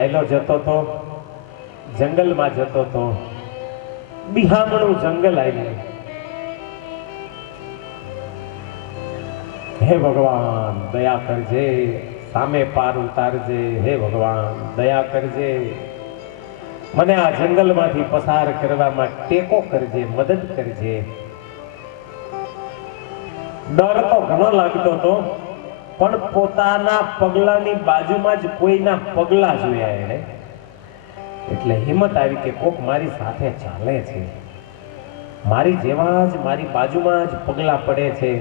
પહેલો જતો તો જંગલમાં જતો તો બિહામણું જંગલ આવ્યું. હે ભગવાન દયા કરજે, સામે પાર ઉતારજે. હે ભગવાન દયા કરજે, મને આ જંગલમાંથી પસાર કરવામાં ટેકો કરજે, મદદ કરજે. ડર તો ઘણો લાગતો હતો, પણ પોતાના પગલાની બાજુમાં જ કોઈના પગલા જોયા એને, એટલે હિંમત આવી કે કોક મારી સાથે ચાલે છે, મારી જેવા જ મારી બાજુમાં જ પગલા પડે છે,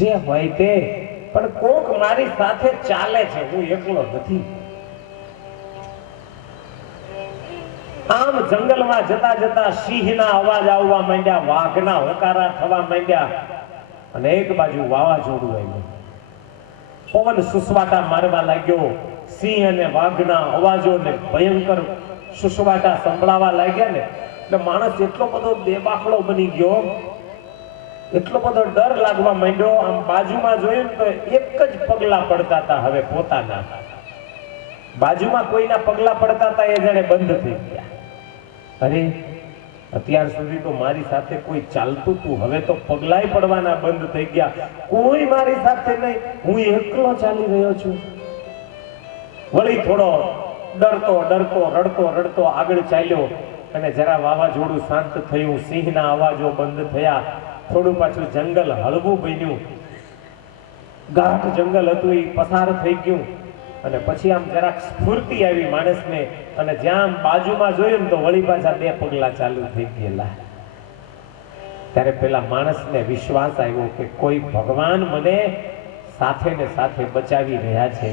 જે હોય તે, પણ કોક મારી સાથે ચાલે છે, હું એકલો નથી. આમ જંગલમાં જતા જતા સિંહના અવાજ આવવા માંડ્યા, વાઘના હોકારા થવા માંડ્યા, અને એક બાજુ વાવાઝોડું આવ્યું. પવન સુસવાટા મારવા લાગ્યો. સિંહ અને વાઘના અવાજો ને ભયંકર સુસવાટા સંભળાવા લાગ્યા ને એટલે માણસ એટલો બધો બેબાકળો બની ગયો, એટલો બધો ડર લાગવા માંડ્યો. આમ બાજુમાં જોયું તો એક જ પગલા પડતા હતા. હવે પોતાના બાજુમાં કોઈના પગલા પડતા હતા એ જાણે બંધ થઈ ગયા. અરે અત્યાર સુધી તો મારી સાથે કોઈ ચાલતું હતું, હવે તો પગલાય પડવાના બંધ થઈ ગયા, કોઈ મારી સાથે નહીં, હું એકલો ચાલી રહ્યો છું. વળી થોડો ડરતો ડરતો રડતો રડતો આગળ ચાલ્યો, અને જરા વાવાઝોડું શાંત થયું, સિંહના અવાજો બંધ થયા, થોડું પાછું જંગલ હળવું બન્યું, ગાઢ જંગલ હતું એ પસાર થઈ ગયું. અને પછી આમ જરાક સ્ફૂર્તિ આવી માણસને, અને જ્યાં બાજુમાં જોયું ને તો વળી પાછા બે પગલા ચાલુ થઈ ગયેલા. ત્યારે પેલા માણસને વિશ્વાસ આવ્યો કે કોઈ ભગવાન મને સાથે ને સાથે બચાવી રહ્યા છે.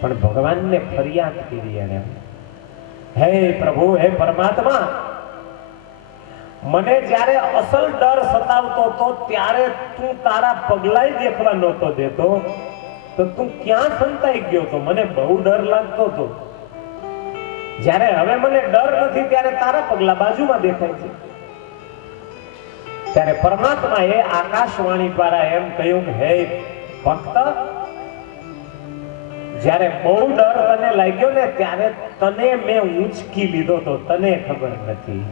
પણ ભગવાનને ફરિયાદ કરી એને, હે પ્રભુ, હે પરમાત્મા, મને જ્યારે અસલ ડર સતાવતો હતો ત્યારે તું તારા પગલાય દેખવા નહોતો દેતો, તો તું ક્યાં સંતાઈ ગયો તો? મને બહુ ડર લાગતો હતો. જ્યારે હવે મને ડર નથી ત્યારે તારા પગલા બાજુમાં દેખાય છે. ત્યારે પરમાત્માએ આકાશવાણી દ્વારા એમ કહ્યું કે હે ભક્ત, જ્યારે બહુ ડર તને લાગ્યો ને ત્યારે તને મેં ઊંચકી લીધો તો તને ખબર નથી.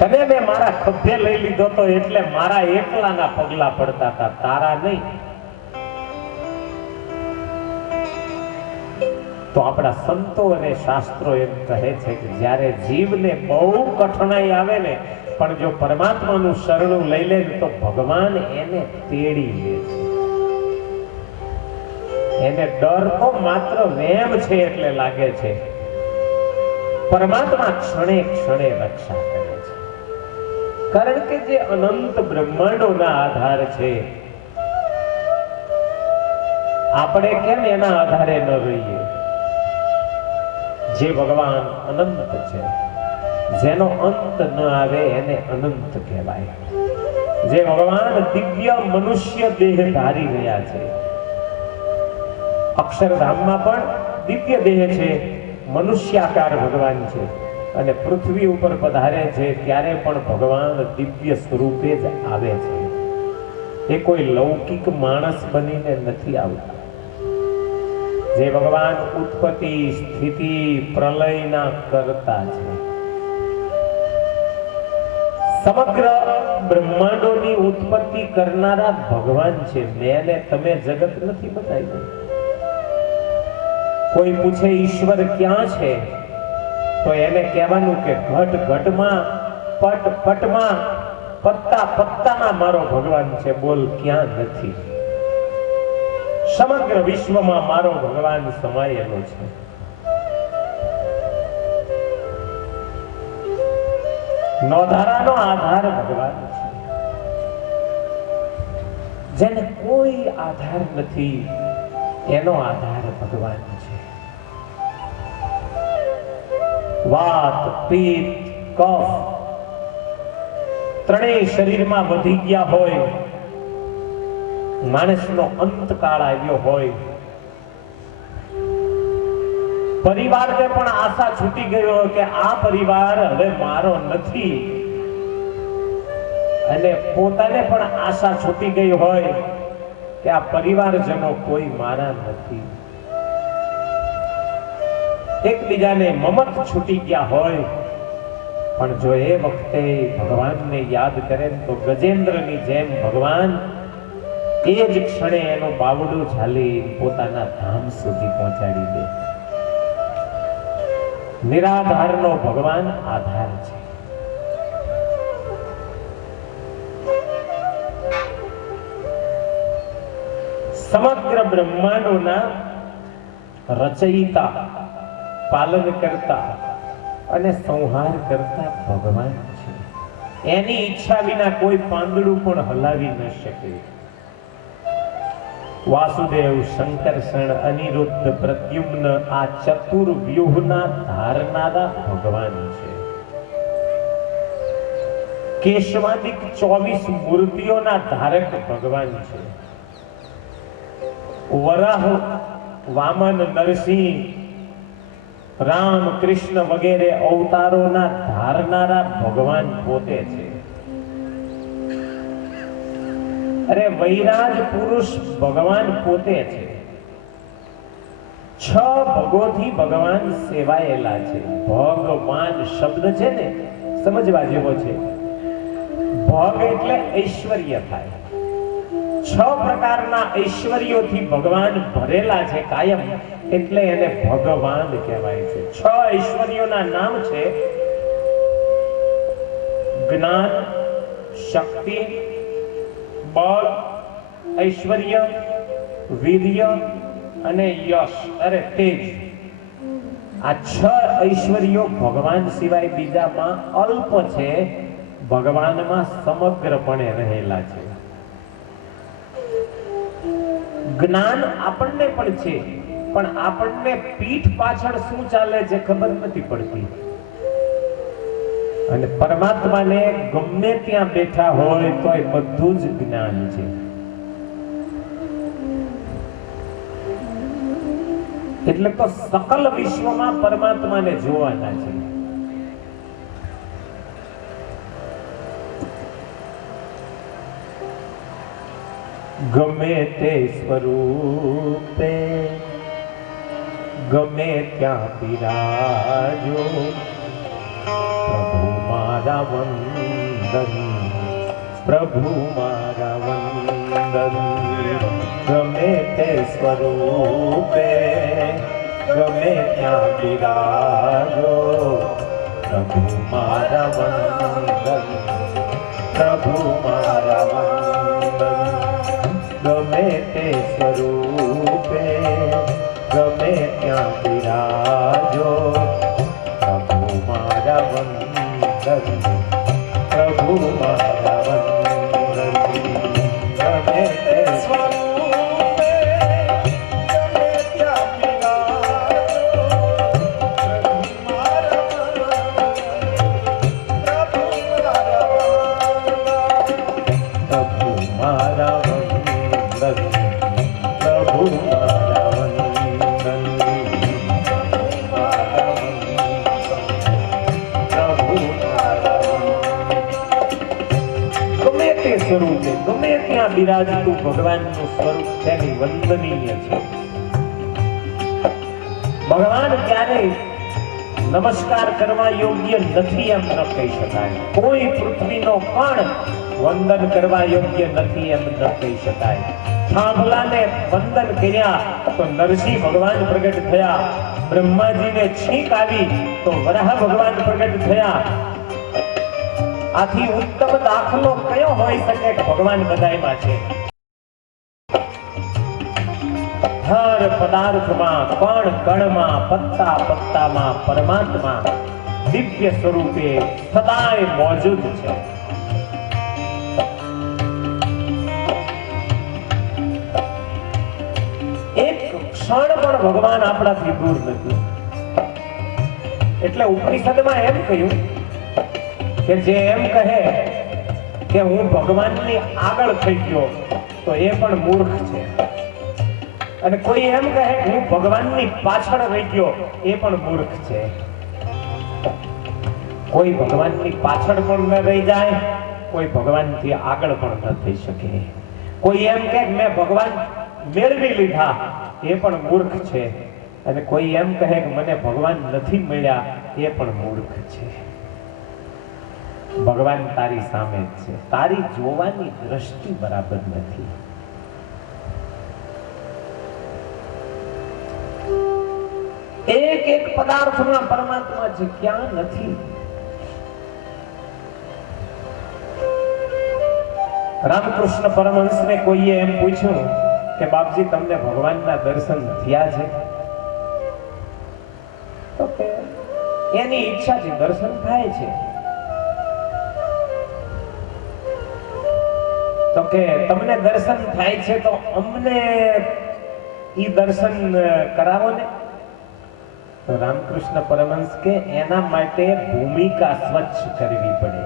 તને મેં મારા ખભે લઈ લીધો તો એટલે મારા એકલાના પગલા પડતા હતા, તારા નહીં. તો આપણા સંતો અને શાસ્ત્રો એમ કહે છે કે જ્યારે જીવને બહુ કઠણાઈ આવે ને, પણ જો પરમાત્માનું શરણું લઈ લે તો ભગવાન એને તેડી લે છે. એને ડર તો માત્ર વેમ છે એટલે લાગે છે, પરમાત્મા ક્ષણે ક્ષણે રક્ષા કરે છે. કારણ કે જે અનંત બ્રહ્માંડોના આધાર છે, આપણે કેમ એના આધારે ન રહીએ? જે ભગવાન અનંત છે, જેનો અંત ન આવે એને અનંત કહેવાય. જે ભગવાન દિવ્ય મનુષ્ય દેહ ધારી રહ્યા છે, અક્ષરધામમાં પણ દિવ્ય દેહ છે, મનુષ્યાકાર ભગવાન છે, અને પૃથ્વી ઉપર પધારે છે ત્યારે પણ ભગવાન દિવ્ય સ્વરૂપે જ આવે છે. એ કોઈ લૌકિક માણસ બનીને નથી આવતા. જે ભગવાન ઉત્પત્તિ સ્થિતિ પ્રલયના કરતા છે, સમગ્ર બ્રહ્માંડોની ઉત્પત્તિ કરનારા ભગવાન છે. મેં તમે જગત નથી બતાવ્યું. કોઈ પૂછે ઈશ્વર ક્યાં છે, તો એને કહેવાનું કે ઘટ ઘટમાં, પટ પટમાં, પત્તા પત્તામાં મારો ભગવાન છે. બોલ ક્યાં નથી? સમગ્ર વિશ્વમાં મારો ભગવાન સમાયેલો છે. નોધારાનો આધાર ભગવાન છે. જેને કોઈ આધાર નથી એનો આધાર ભગવાન છે. વાત, પિત્ત, કફ ત્રણેય શરીરમાં વધી ગયા હોય, માણસનો અંતકાળ આવ્યો હોય, પરિવારને પણ આશા છૂટી ગઈ હોય કે આ પરિવાર હવે મારો નથી, અને પોતાને પણ આશા છૂટી ગઈ હોય કે આ પરિવારજનો કોઈ મારા નથી, એકબીજાને મમત છૂટી ગયા હોય, પણ જો એ વખતે ભગવાનને યાદ કરે તો ગજેન્દ્રની જેમ ભગવાન એ જ ક્ષણે એનું બાવડું ઝાલી પોતાના ધામ સુધી પહોંચાડી દે. નિરાધારનો ભગવાન આધાર છે. સમગ્ર બ્રહ્માંડોના રચયિતા, પાલન કરતા અને સંહાર કરતા ભગવાન છે. એની ઈચ્છા વિના કોઈ પાંદડું પણ હલાવી ન શકે. વાસુદેવ, શંકરષણ, અનિરુદ્ધ, પ્રદ્યુમ્ન આ ચતુર્વ્યુહના ધારનારા ભગવાન છે. કેશવાદિક 24 મૂર્તિઓના ધારક ભગવાન છે. વરાહ, વામન, નરસિંહ, રામ, કૃષ્ણ વગેરે અવતારોના ધારનારા ભગવાન પોતે છે. અરે વૈરાજ પુરુષ ભગવાન પોતે છે. 6 ભગોથી ભગવાન સેવાયેલા છે. ભગવાન શબ્દ છે ને સમજવા જેવો છે. ભગ એટલે ઐશ્વર્ય થાય. 6 પ્રકારના ઐશ્વર્યોથી ભગવાન ભરેલા છે કાયમ, એટલે એને ભગવાન કહેવાય છે. 6 ઐશ્વર્યોના નામ છે જ્ઞાન, શક્તિ, બળ, ઐશ્વર્ય, વીર્ય અને યશ, અરે તેજ. આ 6 ઐશ્વર્યો ભગવાન સિવાય બીજામાં અલ્પ છે, ભગવાનમાં સમગ્રપણે રહેલા છે. જ્ઞાન આપણને પણ છે, પણ આપણને પીઠ પાછળ શું ચાલે છે ખબર નથી પડતી. અને પરમાત્માને ગમે ત્યાં બેઠા હોય તો એ બધું જ જ્ઞાન છે. એટલે તો સકલ વિશ્વમાં પરમાત્માને જોવાના છે. ગમે તે સ્વરૂપે ગમે ત્યાં બિરાજો, પ્રભુ મારા વંદન, પ્રભુ મારા વંદન. ગમે તે સ્વરૂપે ગમે ત્યાં બિરાજો, પ્રભુ મારા વંદન, પ્રભુ મારા વંદન. ગમે તે સ્વરૂપે ગમે ત્યાં બિરાજો, પ્રભુ મારા વંદન, પ્રભુ મારા વંદન. ગમે તે સ્વરૂપે ગમે ત્યાં બિરાજો, પ્રભુ મારા વંદન, પ્રભુ મારા વંદન, પ્રભુ મારા વંદન, પ્રભુ મારા વંદન. ગમે તે સ્વરૂપે ગમે ત્યાં બિરાજતું ભગવાનનું સ્વરૂપ તેની વંદનીય છે. ભગવાન ક્યારેય નમસ્કાર કરવા યોગ્ય નથી એમ ન કહી શકાય. કોઈ પૃથ્વીનો કણ વંદન કરવા યોગ્ય નથી એમ ન કહી શકાય. થાંભલાને વંદન કર્યા તો નરસિંહ ભગવાન પ્રગટ થયા. બ્રહ્માજીને છીંક આવી તો વરાહ ભગવાન પ્રગટ થયા. આથી ઉત્તમ દાખલો કયો હોઈ શકે કે ભગવાન બધાયમાં છે. હર પદાર્થમાં, કણ કણમાં, પત્તા પત્તામાં પરમાત્મા દિવ્ય સ્વરૂપે સદાય મોજૂદ છે. એક ક્ષણ પણ ભગવાન આપણાથી દૂર નથી. એટલે ઉપનિષદમાં એમ કહ્યું કે જે એમ કહે કે હું ભગવાનની આગળ થઈ ગયો તો એ પણ મૂર્ખ છે. અને કોઈ એમ કહે કે હું ભગવાનની પાછળ રહી ગયો એ પણ મૂર્ખ છે. કોઈ ભગવાનની પાછળ પણ ન રહી જાય, કોઈ ભગવાનથી આગળ પણ ન થઈ શકે. કોઈ એમ કે મેં ભગવાન મેળવી લીધા એ પણ મૂર્ખ છે. અને કોઈ એમ કહે કે મને ભગવાન નથી મળ્યા, એ પણ મૂર્ખ છે. ભગવાન તારી સામે જ છે, તારી જોવાની દ્રષ્ટિ બરાબર નથી. એક એક પદાર્થમાં પરમાત્મા છે, ક્યાં નથી. રામકૃષ્ણ પરમહંસને કોઈએ એમ પૂછ્યું કે બાપજી તમને ભગવાનના દર્શન થયા છે? તો કે એની ઈચ્છાથી દર્શન થાય છે. તો કે તમને દર્શન થાય છે તો અમને ઈ દર્શન કરાવો ને. તો રામકૃષ્ણ પરમહંસ કે એના માટે ભૂમિકા સ્વચ્છ કરવી પડે,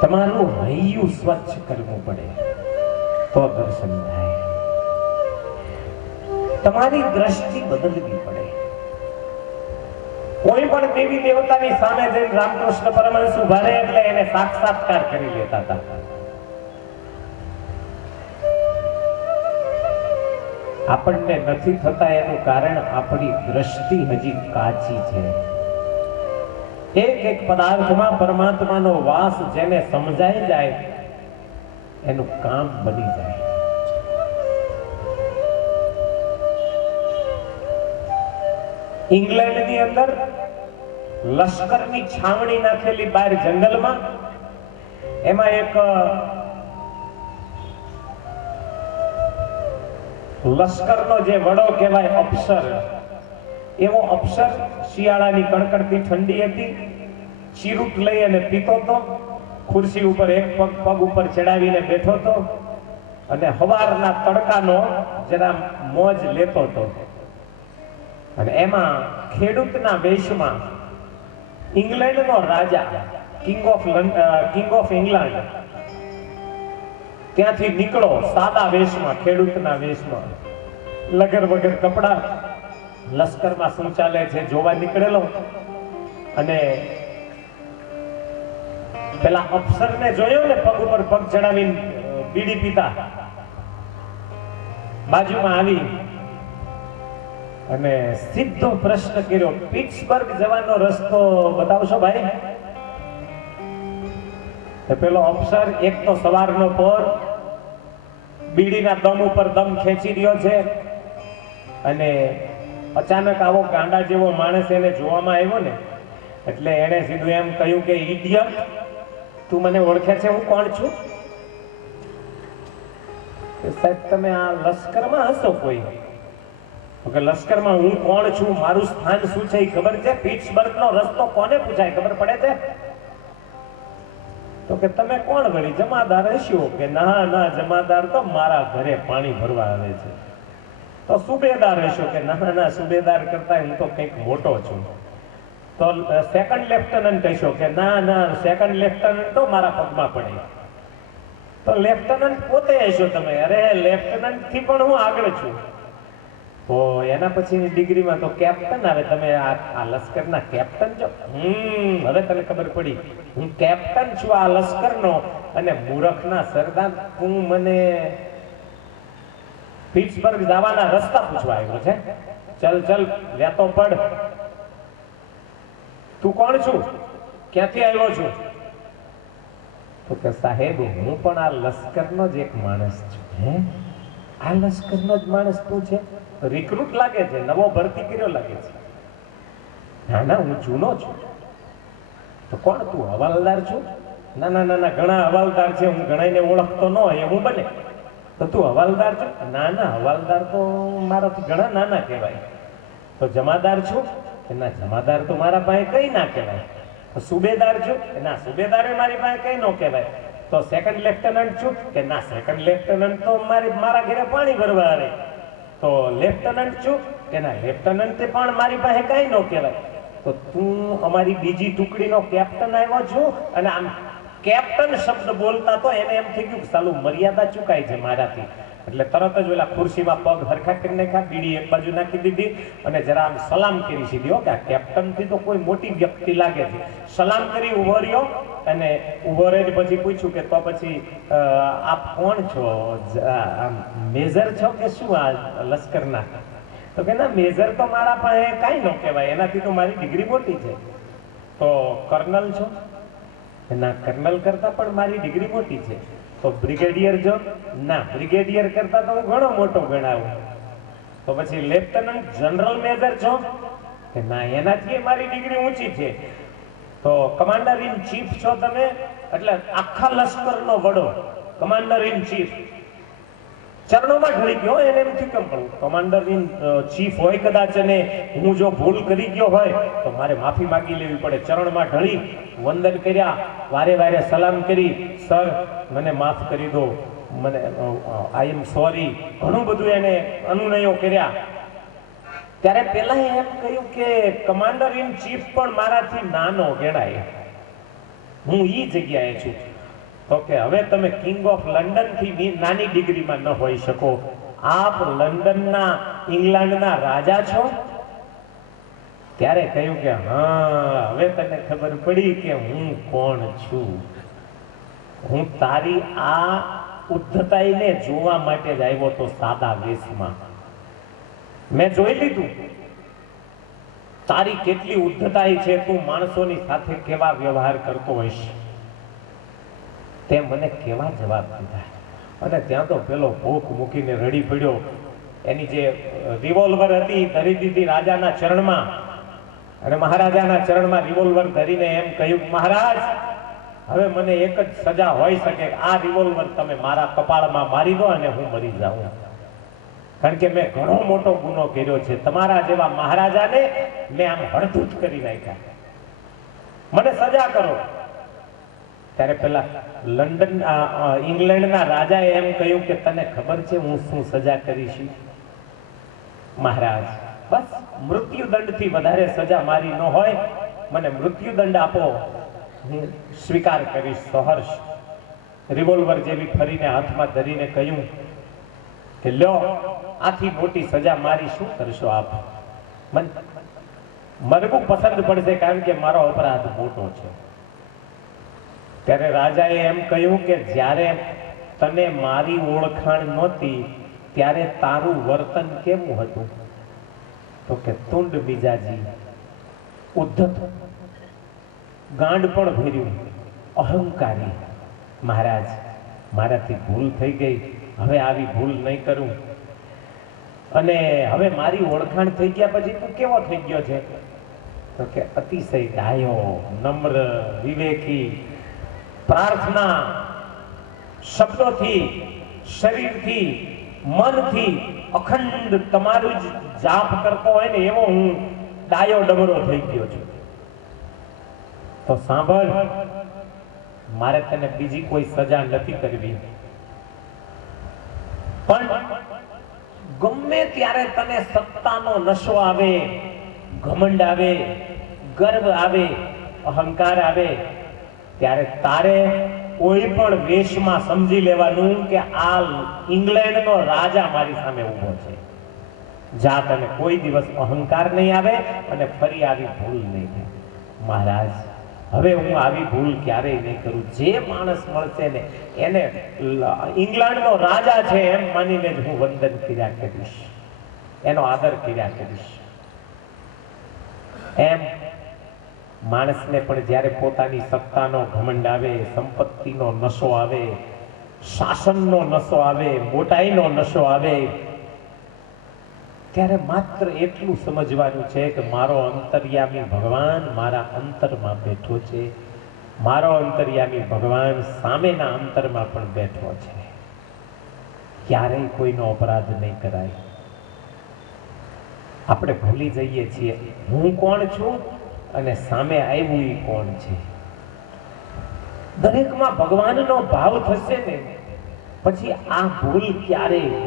તમારું હૈયું સ્વચ્છ કરવું પડે તો દર્શન થાય. તમારી દ્રષ્ટિ બદલવી પડે. કોઈ પણ દેવી દેવતાની સામે જઈને રામકૃષ્ણ પરમહંસ ઉભા રહે એટલે એને સાક્ષાત્કાર કરી લેતા હતા. આપણને નથી થતા એનું કારણ આપણી દ્રષ્ટિ હજી કાચી છે. એક એક પદાર્થમાં પરમાત્માનો વાસ જેને સમજાઈ જાય એનું કામ બની જાય. ઇંગ્લેન્ડની અંદર લશ્કરની છાવણી નાખેલી બહાર જંગલમાં, એમાં એક લશ્કરનો જે વડો કહેવાય અફસર, એવો અફસર શિયાળાની કડકડતી ઠંડી હતી, ચીરૂટ લઈ અને પીતો હતો, ખુરશી ઉપર એક પગ ઉપર ચડાવીને બેઠો હતો અને હવારના તડકાનો જરા મોજ લેતો હતો. અને એમાં ખેડૂતના વેશમાં ઇંગ્લેન્ડનો રાજા, કિંગ ઓફ ઇંગ્લેન્ડ ત્યાંથી નીકળો સાદા વેશમાં, ખેડૂતના વેશમાં, લગર વગર કપડા, લશ્કરમાં શું ચાલે છે જોવા નીકળેલો. અને પેલા અફસરને જોયો ને પગ ઉપર પગ ચડાવીને બીડી પીતા, બાજુમાં આવી અને સીધો પ્રશ્ન કર્યો, પિટ્સબર્ગ જવાનો રસ્તો બતાવશો ભાઈ? પેલો અફસર એક તો સવારનો પોર, બીડીના દમ ઉપર દમ ખેંચી રહ્યો છે, અને અચાનક આવો ગાંડા જેવો માણસ એને જોવામાં આવ્યો ને એટલે એને સીધું એમ કહ્યું કે ઇડિયટ, તું મને ઓળખે છે હું કોણ છું? સાહેબ તમે આ લશ્કરમાં હશો કોઈ? કે લશ્કરમાં હું કોણ છું, મારું સ્થાન શું છે એ ખબર છે? પિટ્સબર્ગનો રસ્તો કોને પૂછાય ખબર પડે છે? તો કે તમે કોણ વળી, જમાદાર હશો? કે ના ના, જમાદાર તો મારા ઘરે પાણી ભરવા આવે છે. તો સુબેદાર હશો? કે ના ના, સુબેદાર કરતા હું તો કંઈક મોટો છું. તો સેકન્ડ લેફ્ટનન્ટ હશો? કે ના ના, સેકન્ડ લેફ્ટનન્ટ તો મારા પગમાં પડે. તો લેફ્ટનન્ટ પોતે હશો તમે? અરે લેફ્ટનન્ટ થી પણ હું આગળ છું. તો એના પછીની ડિગ્રીમાં તો કેપ્ટન આવે. તમે આ લશ્કરના કેપ્ટન છો? હવે તને ખબર પડી, હું કેપ્ટન છું આ લશ્કરનો. અને મૂર્ખના સરદાર, તું મને પિટ્સબર્ગ જવાના રસ્તા પૂછવા આવ્યો છે? ચલ ચલ વેતો પડ. તું કોણ છું, ક્યાંથી આવ્યો છું? તો કે સાહેબ હું પણ આ લશ્કરનો જ એક માણસ છું. હે, આ લશ્કરનો જ માણસ તું છે? રિક્રુટ લાગે છે, નવો ભરતી કર્યો લાગે છે. ના ના, હું જૂનો છું. તો કોણ તું, હવાલદાર છું? ના ના ના ના, ઘણા હવાલદાર છે, હું ઘણાને ઓળખતો ન હોય એવું બને. તો તું હવાલદાર છું? ના ના, હવાલદાર તો મારાથી ઘણા નાના કહેવાય. તો જમાદાર છું? કે ના, જમાદાર તો મારા પાસે કઈ ના કહેવાય. તો સુબેદાર છું? કે ના, સુબેદાર મારી પાસે કઈ ન કહેવાય. તો સેકન્ડ લેફ્ટનન્ટ છું? કે ના, સેકન્ડ લેફ્ટનન્ટ તો મારા ઘરે પાણી ભરવા આવે. તો લેફ્ટનન્ટ છું? કે ના, લેફ્ટનન્ટ પણ મારી પાસે કઈ ન કહેવાય. તો તું અમારી બીજી ટુકડીનો કેપ્ટન આવ્યો છું? અને આમ કેપ્ટન શબ્દ બોલતા તો એને એમ થઈ ગયું કે સાલું મર્યાદા ચૂકાય છે મારાથી. એટલે તરત જ ઓલા ખુરશીમાં પગ હરખા કરી નાખ્યા, બીડી એક બાજુ નાખી દીધી અને જરા આમ સલામ કરી સીધી. કે આ કેપ્ટન થી તો કોઈ મોટી વ્યક્તિ લાગે છે. સલામ કરી ઉભો રહ્યો અને ઉભો રહી પછી પૂછ્યું કે તો પછી આપ કોણ છો, મેજર છો કે શું આ લશ્કરના? તો કે ના, મેજર તો મારા પાસે કાંઈ ન કહેવાય, એનાથી તો મારી ડિગ્રી મોટી છે. તો કર્નલ છો? ના, કર્નલ કરતા પણ મારી ડિગ્રી મોટી છે. તો બ્રિગેડિયર છો? ના, બ્રિગેડિયર કરતા તો હું ઘણો મોટો ગણાવું. તો પછી લેફ્ટનન્ટ જનરલ મેજર છો? કે ના, એનાથી મારી ડિગ્રી ઊંચી છે. તો કમાન્ડર ઇન ચીફ છો તમે? એટલે આખા લશ્કરનો વડો, કમાન્ડર ઇન ચીફ. ચરણોમાં ઢળી ગયો, એને એમ થયું કેમ પણ કમાન્ડર ઇન ચીફ હોય કદાચ, અને હું જો ભૂલ કરી ગયો હોય તો મારે માફી માંગી લેવી પડે. ચરણમાં ઢળી વંદન કર્યા, વારે વારે સલામ કરી, સર મને માફ કરી દો, મને આઈ એમ સોરી, ઘણું બધું એને અનુનયો કર્યા. ત્યારે પેલા એમ કહ્યું કે કમાન્ડર ઇન ચીફ પણ મારાથી નાનો ગણાય, હું ઈ જગ્યાએ છું. તો કે હવે તમે કિંગ ઓફ લંડન થી નાની ડિગ્રીમાં ન હોઈ શકો, આપ લંડનના, ઇંગ્લેન્ડના રાજા છો. ત્યારે કહ્યું કે હા, હવે તને ખબર પડી કે હું કોણ છું. હું તારી આ ઉદ્ધતાઈને જોવા માટે જ આવ્યો તો, સાદા વેશમાં. મેં જોઈ લીધું તારી કેટલી ઉદ્ધતાઈ છે, તું માણસોની સાથે કેવા વ્યવહાર કરતો હોઈશ. તે મને કેવા જવાબ દીધા. અને ત્યાં તો પેલો ભૂખ મૂકીને રડી પડ્યો. એની જે રિવોલ્વર હતી ધરી દીધી રાજાના ચરણમાં, અને મહારાજાના ચરણમાં રિવોલ્વર ધરીને એમ કહ્યું, મહારાજ હવે મને એક જ સજા હોઈ શકે, આ રિવોલ્વર તમે મારા કપાળમાં મારી દો અને હું મરી જાઉં. કારણ કે મેં ઘણો મોટો ગુનો કર્યો છે, તમારા જેવા મહારાજાને મેં આમ હળધૂત કરી નાખ્યા, મને સજા કરો. ત્યારે પેલા લંડન ઇંગ્લેન્ડના રાજાએ એમ કહ્યું કે તને ખબર છે હું શું સજા કરીશ? મહારાજ, બસ મૃત્યુદંડથી વધારે સજા મારી ન હોય, મને મૃત્યુદંડ આપો, હું સ્વીકાર કરીશ સહર્ષ. રિવોલ્વર જેવી ફરીને હાથમાં ધરીને કહ્યું કે લ્યો, આથી મોટી સજા મારી શું કરશો આપ? મરવું પસંદ પડશે, કારણ કે મારો અપરાધ મોટો છે. ત્યારે રાજાએ એમ કહ્યું કે જ્યારે તને મારી ઓળખાણ નહોતી ત્યારે તારું વર્તન કેવું હતું? તો કે તુંડ મિજાજી, ઉદ્ધત, ગાંડ પણ ભર્યું, અહંકારી. મહારાજ, મારાથી ભૂલ થઈ ગઈ, હવે આવી ભૂલ નહીં કરું. અને હવે મારી ઓળખાણ થઈ ગયા પછી તું કેવો થઈ ગયો છે? તો કે અતિશય ડાયો, નમ્ર, વિવેકી, પ્રાર્થના શબ્દોથી, શરીરથી, મનથી અખંડ તમારું જ જાપ કરતો હોય ને એવો હું ડાયો ડમરો થઈ ગયો છું. તો સાંભળ, મારે તને બીજી કોઈ સજા નથી કરવી, પણ ગમે ત્યારે તને સત્તાનો નશો આવે, ઘમંડ આવે, ગર્વ આવે, અહંકાર આવે, ત્યારે તારે કોઈ પણ વેશમાં સમજી લેવાનું કે આ ઇંગ્લેન્ડનો રાજા મારી સામે ઊભો છે. જા, તને કોઈ દિવસ અહંકાર નહીં આવે અને ફરી આવી ભૂલ નહીં થાય. મહારાજ, હવે હું આવી ભૂલ ક્યારેય નહીં કરું. જે માણસ મળશે ને એને ઇંગ્લેન્ડનો રાજા છે એમ માનીને જ હું વંદન કર્યા કરીશ, એનો આદર કર્યા કરીશ. એમ માણસને પણ જ્યારે પોતાની સત્તાનો ઘમંડ આવે, સંપત્તિનો નશો આવે, શાસનનો નશો આવે, મોટાઈનો નશો આવે, ત્યારે માત્ર એટલું સમજવાનું છે કે મારો અંતર્યામી ભગવાન મારા અંતરમાં બેઠો છે, મારો અંતર્યામી ભગવાન સામેના અંતરમાં પણ બેઠો છે. ક્યારેય કોઈનો અપરાધ નહીં કરાય. આપણે ભૂલી જઈએ છીએ હું કોણ છું અને સામે આવ્યું એ કોણ છે. દરેકમાં ભગવાનનો ભાવ થશે ને પછી આ ભૂલ ક્યારેય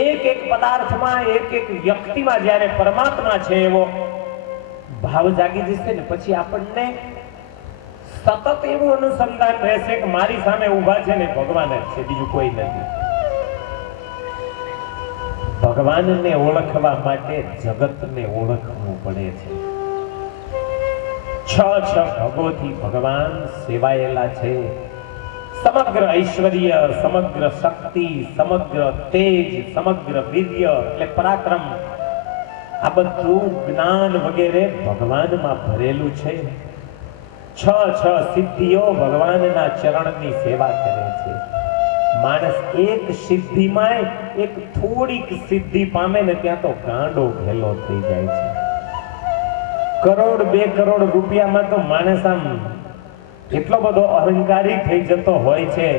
એક એક પદાર્થમાં, એક એક વ્યક્તિમાં જ્યારે પરમાત્મા છે એવો ભાવ જાગી જશે ને પછી આપણને સતત એવું અનુસંધાન રહેશે કે મારી સામે ઊભા છે ને ભગવાન જ છે, બીજું કોઈ નથી. ભગવાનને ઓળખવા માટે જગતને ઓળખવું પડે છે. છ ભગોથી ભગવાન સેવાયેલા છે. સમગ્ર ઐશ્વર્ય, સમગ્ર શક્તિ, સમગ્ર તેજ, સમગ્ર વીર્ય એટલે પરાક્રમ, આ બધું જ્ઞાન વગેરે ભગવાનમાં ભરેલું છે. છ સિદ્ધિઓ ભગવાનના ચરણની સેવા કરે છે. માણસ એક સિદ્ધિમાં એક થોડીક સિદ્ધિ પામે ને ત્યાં તો ગાંડો ઘેલો થઈ જાય છે. કરોડ 2 કરોડ રૂપિયામાં તો માણસ આમ એટલો બધો અહંકારી થઈ જતો હોય છે.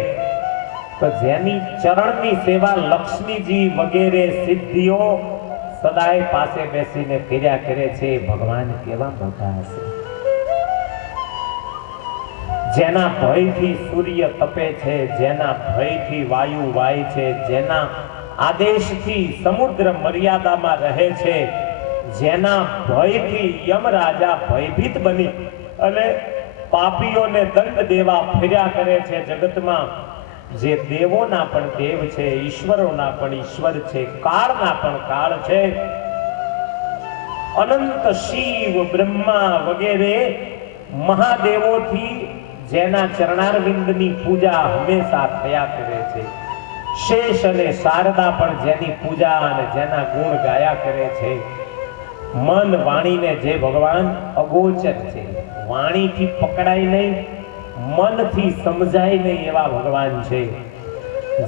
તો જેની ચરણની સેવા લક્ષ્મીજી વગેરે સિદ્ધિઓ સદાય પાસે બેસીને કર્યા કરે છે, ભગવાન કેવા મોટા હશે. જેના ભયથી સૂર્ય તપે છે, જેના ભયથી વાયુ વાય છે, જેના આદેશથી સમુદ્ર મર્યાદામાં રહે છે, જેના ભયથી યમરાજા ભયભીત બની અને પાપીઓને દંડ દેવા ફર્યા કરે છે જગતમાં, જે દેવોના પણ દેવ છે, ઈશ્વરોના પણ ઈશ્વર છે, કાળના પણ કાળ છે, અનંત શિવ બ્રહ્મા વગેરે મહાદેવોથી જેના ચરણારવિંદની પૂજા હંમેશા થયા કરે છે, શેષ અને શારદા પણ જેની પૂજા અને જેના ગુણ ગાયા કરે છે, મન વાણીને જે ભગવાન અગોચર છે, વાણીથી પકડાય નહીં, મનથી સમજાય નહીં એવા ભગવાન છે,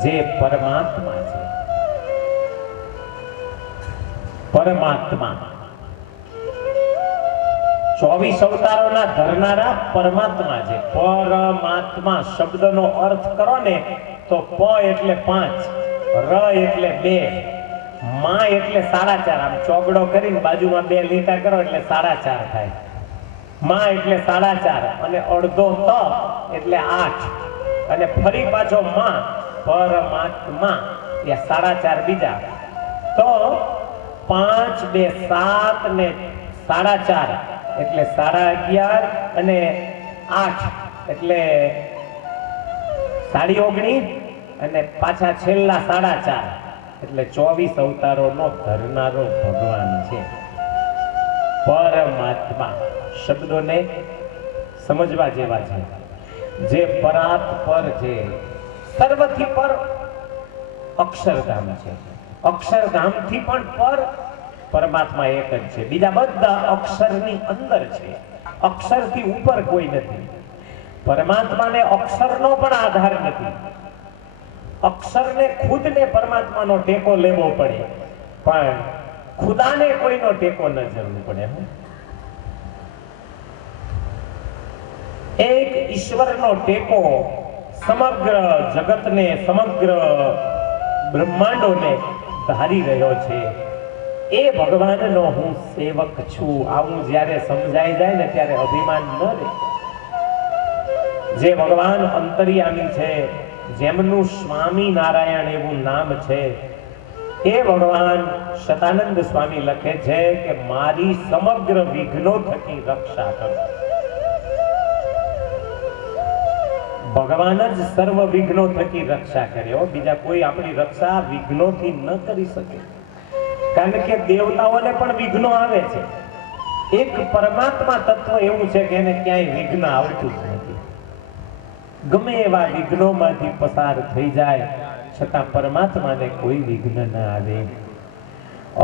જે પરમાત્મા છે. પરમાત્મા 24 અવતારોના ધરનારા પરમાત્મા છે. પરમાત્મા શબ્દનો અર્થ કરો ને તો પ એટલે 5, ર એટલે 2, મા એટલે 4.5. આમ ચોગડો કરીને બાજુમાં 2 લીટા કરો એટલે 4.5 થાય. મા એટલે 4.5 અને અડધો ત એટલે 8 અને ફરી પાછો મા પરમાત્મા એ 4.5 બીજા. તો 5 2 7 ને 4.5 એટલે 11.5 અને 8 એટલે 19.5 અને પાછા છેલ્લા 4.5 એટલે 24 અવતારોનો ધરનારો ભગવાન છે. પરમાત્મા શબ્દોને સમજવા જેવા છે. જે પરાત પર છે, સર્વથી પર અક્ષરધામ છે. અક્ષરધામથી પણ પર પરમાત્મા એક જ છે. બીજા બધા અક્ષરની અંદર છે, અક્ષરથી ઉપર કોઈ નથી. પરમાત્માને અક્ષરનો પણ આધાર નથી. અક્ષરને ખુદને પરમાત્માનો ટેકો લેવો પડે, પણ ખુદાને કોઈનો ટેકો ન જરૂર પડે. એક ઈશ્વરનો ટેકો સમગ્ર જગતને, સમગ્ર બ્રહ્માંડોને ધારી રહ્યો છે. એ ભગવાનનો હું સેવક છું. આવું જ્યારે સમજાઈ જાય ને ત્યારે અભિમાન ન રહે. જે ભગવાન અંતર્યામી છે, જેમનું સ્વામી નારાયણ એવું નામ છે, એ ભગવાન શતાનંદ સ્વામી લખે છે કે મારી સમગ્ર વિઘ્નો થકી રક્ષા કરો. ભગવાન જ સર્વ વિઘ્નો થકી રક્ષા કરે. બીજા કોઈ આપણી રક્ષા વિઘ્નોથી ન કરી શકે. કારણ કે દેવતાઓને પણ વિઘ્નો આવે છે. એક પરમાત્મા તત્વ એવું છે કે એને ક્યાંય વિઘ્ન આવતું જ નથી. ગમે એવા વિઘ્નોમાંથી પસાર થઈ જાય છતાં પરમાત્માને કોઈ વિઘ્ન ન આવે.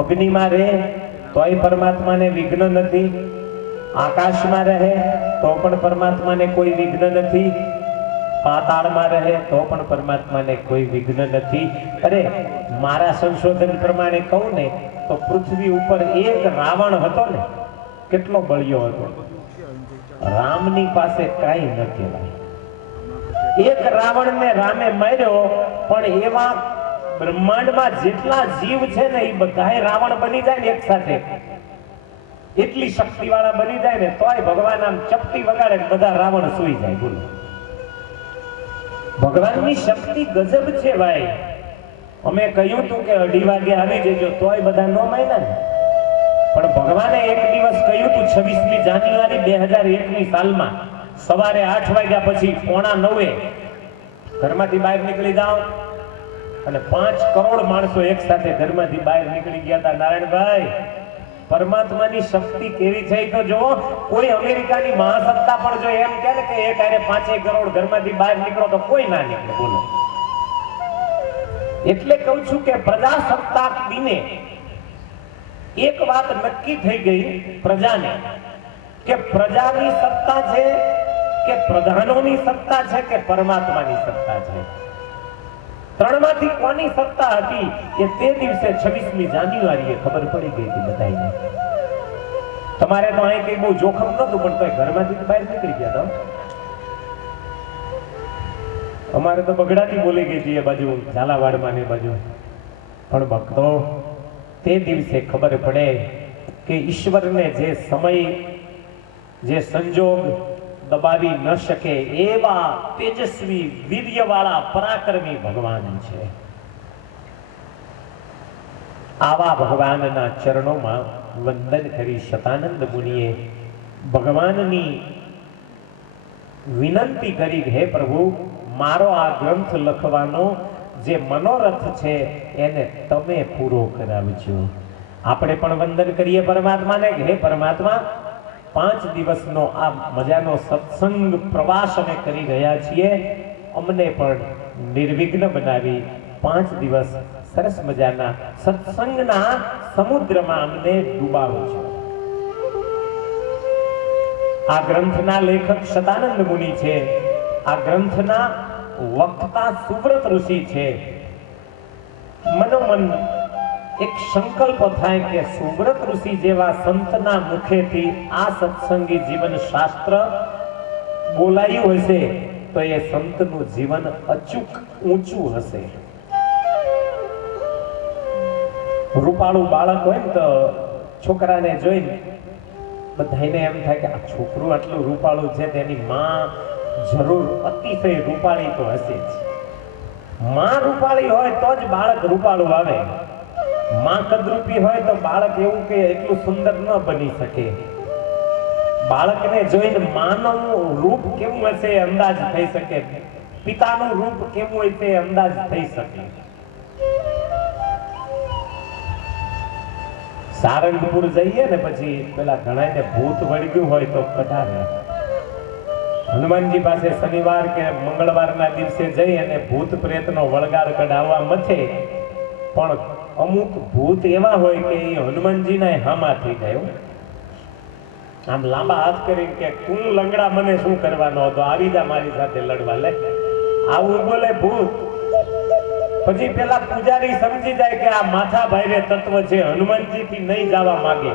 અગ્નિમાં રહે તોય પરમાત્માને વિઘ્ન નથી, આકાશમાં રહે તો પણ પરમાત્માને કોઈ વિઘ્ન નથી, પાતાળમાં રહે તો પણ પરમાત્માને કોઈ વિઘ્ન નથી. અરે મારા સંશોધન પ્રમાણે કહું ને તો પૃથ્વી ઉપર એક રાવણ હતો ને, કેટલો બળિયો હતો. રામની પાસે કાંઈ ન કહેવાય. એક રાવણને રામે માર્યો, પણ એવા બ્રહ્માંડમાં જેટલા જીવ છે ને એ બધાય રાવણ બની જાય ને એક સાથે, એટલી શક્તિ વાળા બની જાય ને તોય ભગવાન આમ ચપટી વગાડે બધા રાવણ સૂઈ જાય. બોલો, ભગવાનની શક્તિ ગજબ છે ભાઈ. અમે કહ્યું તું કે 2:30 વાગે આવી જજો તોય બધા ન માન્યા ને. પણ ભગવાને એક દિવસ કહ્યું તું 26મી જાન્યુઆરી 2001ની સાલમાં સવારે 8 વાગ્યા પછી 8:45 ઘરમાંથી બહાર નીકળી જાઓ. અને 5 કરોડ માણસો એક સાથે ઘરમાંથી બહાર નીકળી ગયા હતા. નારાયણભાઈ પરમાત્માની શક્તિ કેવી છે તો જો કોઈ અમેરિકાની મહાસત્તા પણ જો એમ કહે ને કે એક આરે 5 કરોડ ઘરમાંથી બહાર નીકળો તો કોઈ ના નીકળે. બોલો. એટલે કહું છું કે પ્રજાસત્તાક દિને એક વાત નક્કી થઈ ગઈ પ્રજાને કે પ્રજાની સત્તા છે કે પ્રધાનોની સત્તા છે કે પરમાત્માની સત્તા છે. ત્રણમાંથી કોની સત્તા હતી એ તે દિવસે 26મી જાન્યુઆરીએ ખબર પડી ગઈ હતી બધાને. તમારે તો અહીં કઈ બહુ જોખમ નતું પણ તોય ઘરમાંથી બહાર નીકળી ગયા હતા. અમારે તો બગડાથી બોલી ગઈ હતી એ બાજુ ઝાલાવાડમાં ને બાજુ. પણ ભક્તો તે દિવસે ખબર પડે કે ઈશ્વરને જે સમય જે સંજોગ દબાવી ન શકે એવા તેજસ્વી વીર્યવાળા પરાક્રમી ભગવાન છે. આવા ભગવાનના ચરણોમાં વંદન કરી શતાનંદ મુનિએ ભગવાનની વિનંતી કરી, હે પ્રભુ, મારો આ ગ્રંથ લખવાનો જે મનોરથ છે એને તમે પૂરો કરાવજો. આપણે પણ વંદન કરીએ પરમાત્માને, હે પરમાત્મા, 5 દિવસનો આ મજાનો સત્સંગ પ્રવાસ અમે કરી રહ્યા છીએ, અમને પણ નિર્વિઘ્ન બનાવી 5 દિવસ સરસ મજાના સત્સંગના સમુદ્રમાં અમને ડૂબાવો છો. આ ગ્રંથના લેખક શતાનંદ મુનિ છે. આ ગ્રંથના વક્તા સુવ્રત ઋષિ છે. મનોમન એક સંકલ્પ થાય કે સુવ્રત ઋષિ જેવા સંતના મુખેથી આ સત્સંગી જીવન શાસ્ત્ર બોલાયું હશે તો એ સંતનું જીવન અચૂક ઊંચું હશે. રૂપાળું બાળક હોય ને તો છોકરાને જોઈને બધાને એમ થાય કે આ છોકરું આટલું રૂપાળું છે, તેની માં જરૂર અતિશય રૂપાળી તો હશે જ. માં રૂપાળી હોય તો જ બાળક રૂપાળું આવે. માં કદરૂપી હોય તો બાળક એવું કે એટલું સુંદર ન બની શકે. બાળકને જોઈને માનું રૂપ કેવું હશે એ અંદાજ થઈ શકે, પિતાનું રૂપ કેવું હોય તે અંદાજ થઈ શકે. સારંગપુર જઈએ ને પછી પેલા ઘણાને ભૂત વળગ્યું હોય તો કઢાવે. હનુમાનજી પાસે શનિવાર કે મંગળવારના દિવસે જઈ અને ભૂત પ્રેતનો વળગાડ કઢાવવા મથે, પણ અમુક ભૂત એવા હોય કે એ હનુમાનજીના હામા થઈ જાય. આમ લાંબા હાથ કરીને કે તું લંગડા મને શું કરવાનો હતો, આવી જા મારી સાથે લડવા. લે આવું બોલે ભૂત. પછી પેલા પૂજારી સમજી જાય કે આ માથા ભાઈરે તત્વ છે, હનુમાનજીથી નહીં જવા માંગે.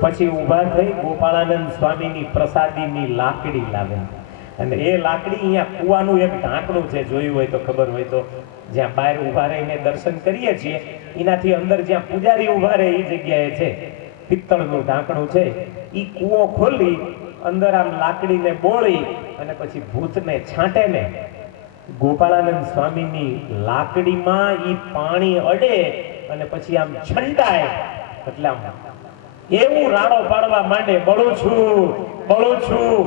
પછી ઊભા થઈ ગોપાળાનંદ સ્વામીની પ્રસાદીની લાકડી લાવે અને એ લાકડી અહીંયા કુવાનું એક ઢાંકણું છે, જોયું હોય તો ખબર હોય તો, જ્યાં બહાર ઊભા રહીને દર્શન કરીએ છીએ એનાથી અંદર જ્યાં પૂજારી ઊભા રહે એ જગ્યાએ છે પિત્તળનું ઢાંકણું છે. એ કૂવો ખોલી અંદર આમ લાકડીને બોળી અને પછી ભૂતને છાંટે ને ગોપાળાનંદ સ્વામીની લાકડીમાં ઈ પાણી અડે અને પછી આમ છંટાય એટલે આમ એવું રાડો પાડવા માંડે, બળું છું.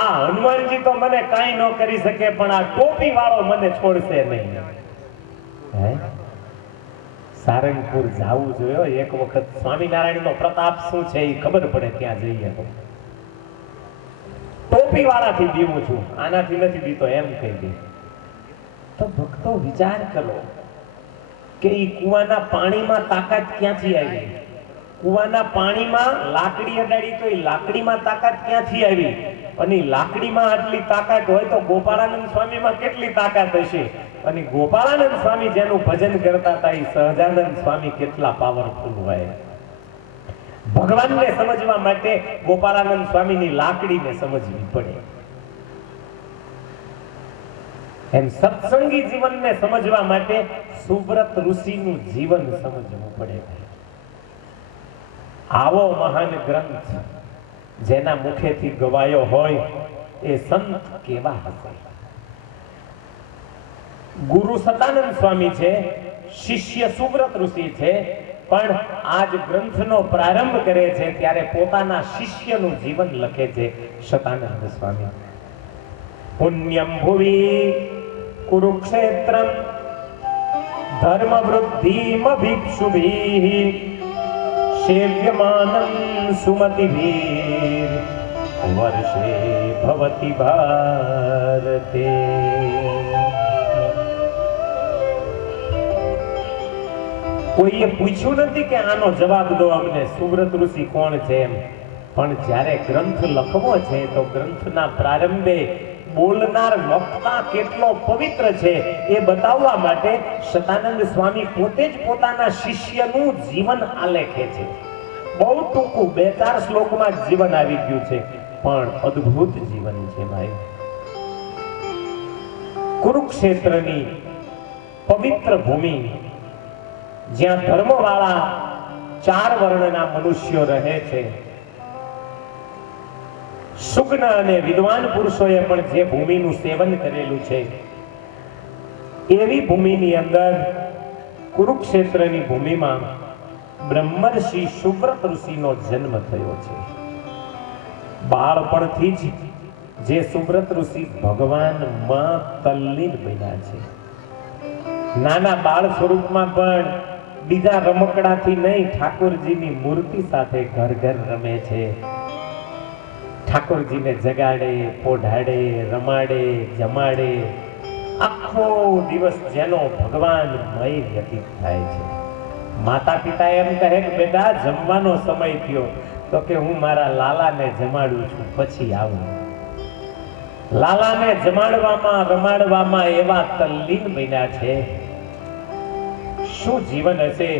આ હનુમાનજી તો મને કાંઈ ન કરી શકે પણ આ ટોપી વાળો મને છોડશે નહીં. સારંગપુર જાવું જોયો એક વખત. સ્વામિનારાયણનો પ્રતાપ શું છે એ ખબર પડે ત્યાં જઈએ તો. ટોપી વાળાથી બીવું છું, આનાથી નથી બીતો એમ કહી દે. તો ભક્તો વિચાર કરો કે ઈ કુવાના પાણીમાં તાકાત ક્યાંથી આવી? કુવાના પાણીમાં લાકડી અડાડી તો એ લાકડીમાં તાકાત ક્યાંથી આવી? અને લાકડીમાં આટલી તાકાત હોય તો ગોપાળાનંદ સ્વામીમાં કેટલી તાકાત હશે? અને ગોપાળાનંદ સ્વામી જેનું ભજન કરતા હતા એ સહજાનંદ સ્વામી કેટલા પાવરફુલ હોય. ભગવાનને સમજવા માટે ગોપાળાનંદ સ્વામીની લાકડીને સમજવી પડે. એમ સત્સંગી જીવનને સમજવા માટે સુવ્રત ઋષિનું જીવન સમજવું પડે. આવો મહાન ગ્રંથ જેના મુખેથી ગવાયો હોય એ સંત કેવા હશે? ગુરુ સતાનંદ સ્વામી છે, શિષ્ય સુવ્રત ઋષિ છે, પણ આજ ગ્રંથનો પ્રારંભ કરે છે ત્યારે પોતાના શિષ્યનું જીવન લખે છે સતાનંદ સ્વામી. પુણ્યમ ભુવિ કુરુક્ષેત્રમ ધર્મ વૃદ્ધિમ ભિક્ષુભિઃ સેવ્યમાનં સુમતિભીર વર્ષે ભવતિ ભારતે. કોઈએ પૂછ્યું નથી કે આનો જવાબ દો અમને, સુવ્રત ઋષિ કોણ છે એમ. પણ જ્યારે ગ્રંથ લખવો છે તો ગ્રંથના પ્રારંભે બોલનાર વક્તા કેટલો પવિત્ર છે એ બતાવવા માટે સતાનંદ સ્વામી પોતે જ પોતાના શિષ્યનું જીવન આલેખે છે. બહુ ટૂંકું 2-4 શ્લોકમાં જીવન આવી ગયું છે, પણ અદ્ભુત જીવન છે ભાઈ. કુરુક્ષેત્રની પવિત્ર ભૂમિ, જ્યાં ધર્મવાળા 4 વર્ણના મનુષ્યો રહે છે. સુગ્ન અને વિદ્વાન પુરુષોએ પણ જે ભૂમિનું સેવન કરેલું છે એવી ભૂમિની અંદર કુરુક્ષેત્રની ભૂમિમાં બ્રહ્મર્ષિ સુવ્રત ઋષિનો જન્મ થયો છે. બાળપણથી જ જે સુવ્રત ઋષિ ભગવાનમાં તલ્લીન બન્યા છે. નાના બાળ સ્વરૂપમાં પણ બીજા રમકડાથી નહીં, ઠાકોરજીની મૂર્તિ સાથે ઘર ઘર રમે છે. ઠાકોરજીને જગાડે, પોઢાડે, રમાડે, જમાડે. આખો દિવસ જેનો ભગવાનમય વ્યતીત થાય છે. માતા પિતા એમ કહે કે બેટા જમવાનો સમય થયો, તો કે હું મારા લાલાને જમાડું છું, પછી આવું. લાલાને જમાડવામાં, રમાડવામાં એવા તલ્લીન બન્યા છે. શું જીવન હશે!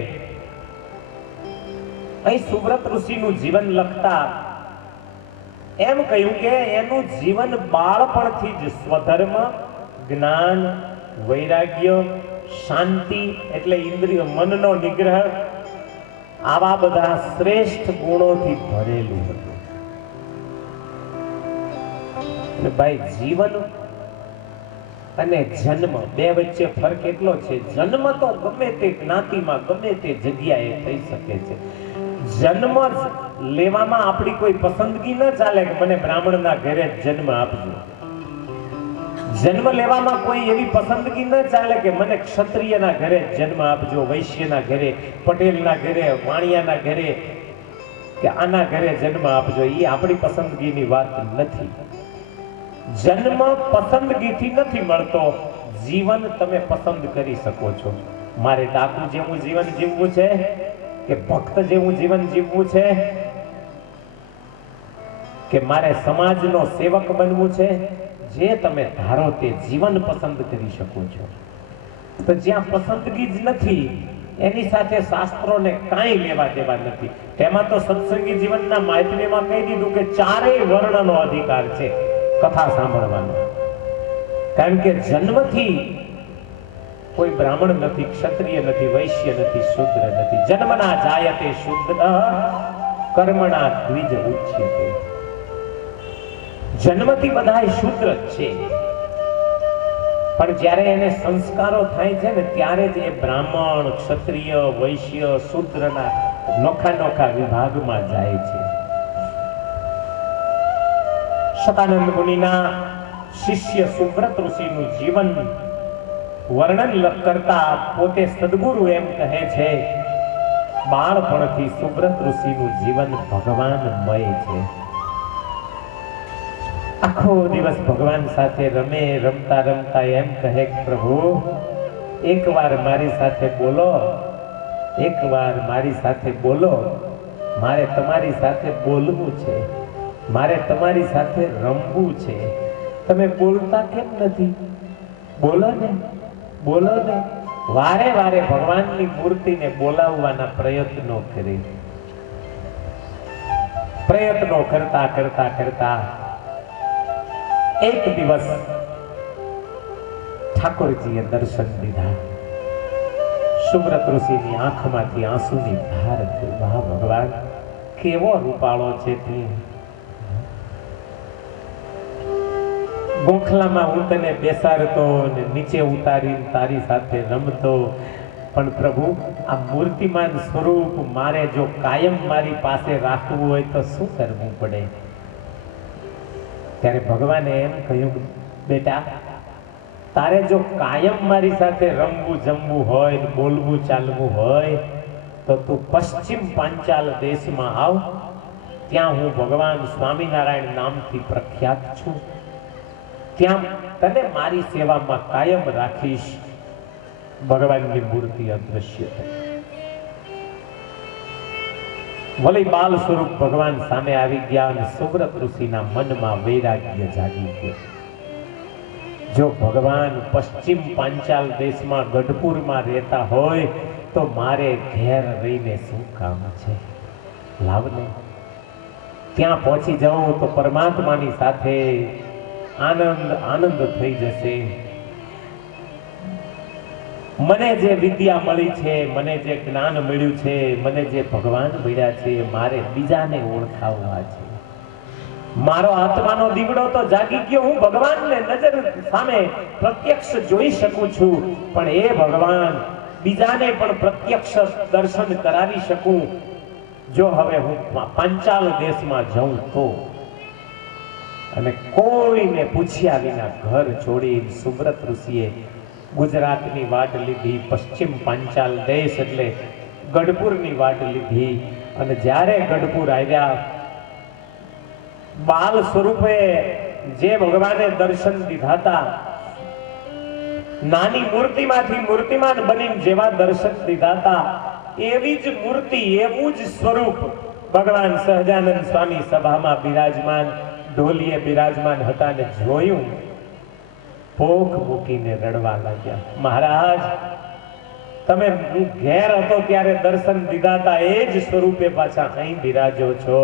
અહીં સુવ્રત ઋષિનું જીવન લખતા એમ કહ્યું કે એનું જીવન બાળપણથી જ સ્વધર્મ, જ્ઞાન, વૈરાગ્ય, શાંતિ એટલે ઇન્દ્રિય મનનો નિગ્રહ, આવા બધા શ્રેષ્ઠ ગુણોથી ભરેલું હતું. ભાઈ જીવન અને જન્મ બે વચ્ચે ફરક એટલો છે. જન્મ તો ગમે તે જ્ઞાતિમાં, ગમે તે જગ્યાએ થઈ શકે છે. જન્મ લેવામાં આપણી કોઈ પસંદગી ન ચાલે કે મને બ્રાહ્મણના ઘરે જન્મ આપજો. જન્મ લેવામાં કોઈ એવી પસંદગી ન ચાલે કે મને ક્ષત્રિયના ઘરે જન્મ આપજો, વૈશ્યના ઘરે, પટેલના ઘરે, વાણિયાના ઘરે કે આના ઘરે જન્મ આપજો. એ આપણી પસંદગીની વાત નથી. જન્મ પસંદગીથી નથી મળતો, જીવન તમે પસંદ કરી શકો છો. મારે ડાકુ જેવું જીવન જીવવું છે કે ભક્ત જેવું જીવન જીવવું છે, કે મારે સમાજનો સેવક બનવું છે, જે તમે ધારો તે જીવન પસંદ કરી શકો છો. તો જ્યાં પસંદગી જ નથી એની સાથે શાસ્ત્રોને કાંઈ લેવા દેવા નથી. તેમાં તો સત્સંગી જીવનના માહિતીમાં કહી દીધું કે 4 વર્ણનો અધિકાર છે કથા સાંભળવાનો. કારણ કે જન્મથી કોઈ બ્રાહ્મણ નથી, ક્ષત્રિય નથી, વૈશ્ય નથી, શૂદ્ર નથી. જન્મના જાયતે શૂદ્ર કર્મણા દ્વિજ ઉચ્યતે. જન્મથી બધા શૂદ્ર છે, પણ જ્યારે એને સંસ્કારો થાય છે ને ત્યારે જ એ બ્રાહ્મણ, ક્ષત્રિય, વૈશ્ય, શૂદ્રના નોખા નોખા વિભાગમાં જાય છે. સતાનંદ મુનિના શિષ્ય સુવ્રત ઋષિનું જીવન વર્ણન કરતા પોતે સદગુરુ એમ કહે છે, બાળપણથી સુવ્રત ઋષિનું જીવન ભગવાનમય છે. આખો દિવસ ભગવાન સાથે રમે, રમતા રમતા એમ કહે પ્રભુ એકવાર મારી સાથે બોલો, એકવાર મારી સાથે બોલો. મારે તમારી સાથે બોલવું છે, મારે તમારી સાથે રમવું છે. તમે બોલતા કેમ નથી? બોલો ને, બોલો ને. વારે વારે ભગવાનની મૂર્તિને બોલાવવાના પ્રયત્નો કરે. પ્રયત્નો કરતા કરતા કરતા એક દિવસ ઠાકોરજીએ દર્શન દીધા. સુવ્રત ઋષિની આંખમાંથી આંસુની ધાર થઈ. વાહ ભગવાન, કેવો રૂપાળો છે તું! ગોખલામાં હું તને બેસાડતો ને નીચે ઉતારીને તારી સાથે રમતો, પણ પ્રભુ આ મૂર્તિમાન સ્વરૂપ મારે જો કાયમ મારી પાસે રાખવું હોય તો શું કરવું પડે? ત્યારે ભગવાને એમ કહ્યું, બેટા તારે જો કાયમ મારી સાથે રમવું, જમવું હોય, બોલવું, ચાલવું હોય તો તું પશ્ચિમ પાંચાલ દેશમાં આવ, ત્યાં હું ભગવાન સ્વામિનારાયણ નામથી પ્રખ્યાત છું, ત્યાં તને મારી સેવામાં કાયમ રાખીશ. ભગવાનની મૂર્તિ અદ્રશ્ય થઈ. વળી બાલ સ્વરૂપ ભગવાન સામે આવી ગયા અને સુવ્રત ઋષિના મનમાં વૈરાગ્ય જાગી ગયો. જો ભગવાન પશ્ચિમ પાંચાલ દેશમાં ગઢપુરમાં રહેતા હોય તો મારે ઘેર રહીને શું કામ છે? લાવને ત્યાં પહોંચી જાઉં તો પરમાત્માની સાથે આનંદ થઈ જશે. મને જે વિદ્યા મળી છે, મને જે જ્ઞાન મળ્યું છે, મને જે ભગવાન મળ્યા છે, મારે બીજાને ઓળખાવવા છે. મારો આત્માનો દીવડો તો જાગી ગયો, હું ભગવાનને નજર સામે પ્રત્યક્ષ જોઈ શકું છું, પણ એ ભગવાન બીજાને પણ પ્રત્યક્ષ દર્શન કરાવી શકું જો હવે હું પાંચાલ દેશમાં જાઉં તો. અને કોઈને પૂછ્યા વિના ઘર છોડી સુવ્રત ઋષિએ ગુજરાતની વાટ લીધી, પશ્ચિમ પાંચાલ દેશ એટલે ગઢપુરની વાટ લીધી. અને જ્યારે ગઢપુર આવ્યા, બાલ સ્વરૂપે જે ભગવાને દર્શન દીધા હતા, નાની મૂર્તિમાંથી મૂર્તિમાન બની જેવા દર્શન દીધા હતા, એવી જ મૂર્તિ, એવું જ સ્વરૂપ ભગવાન સહજાનંદ સ્વામી સભામાં બિરાજમાન, ઢોલીએ બિરાજમાન હતા ને જોયું, પોખ મૂકીને રડવા લાગ્યા. મહારાજ, તમે હું ઘેર હતો ત્યારે દર્શન દીધા હતા, એ જ સ્વરૂપે પાછા અહીં બિરાજો છો.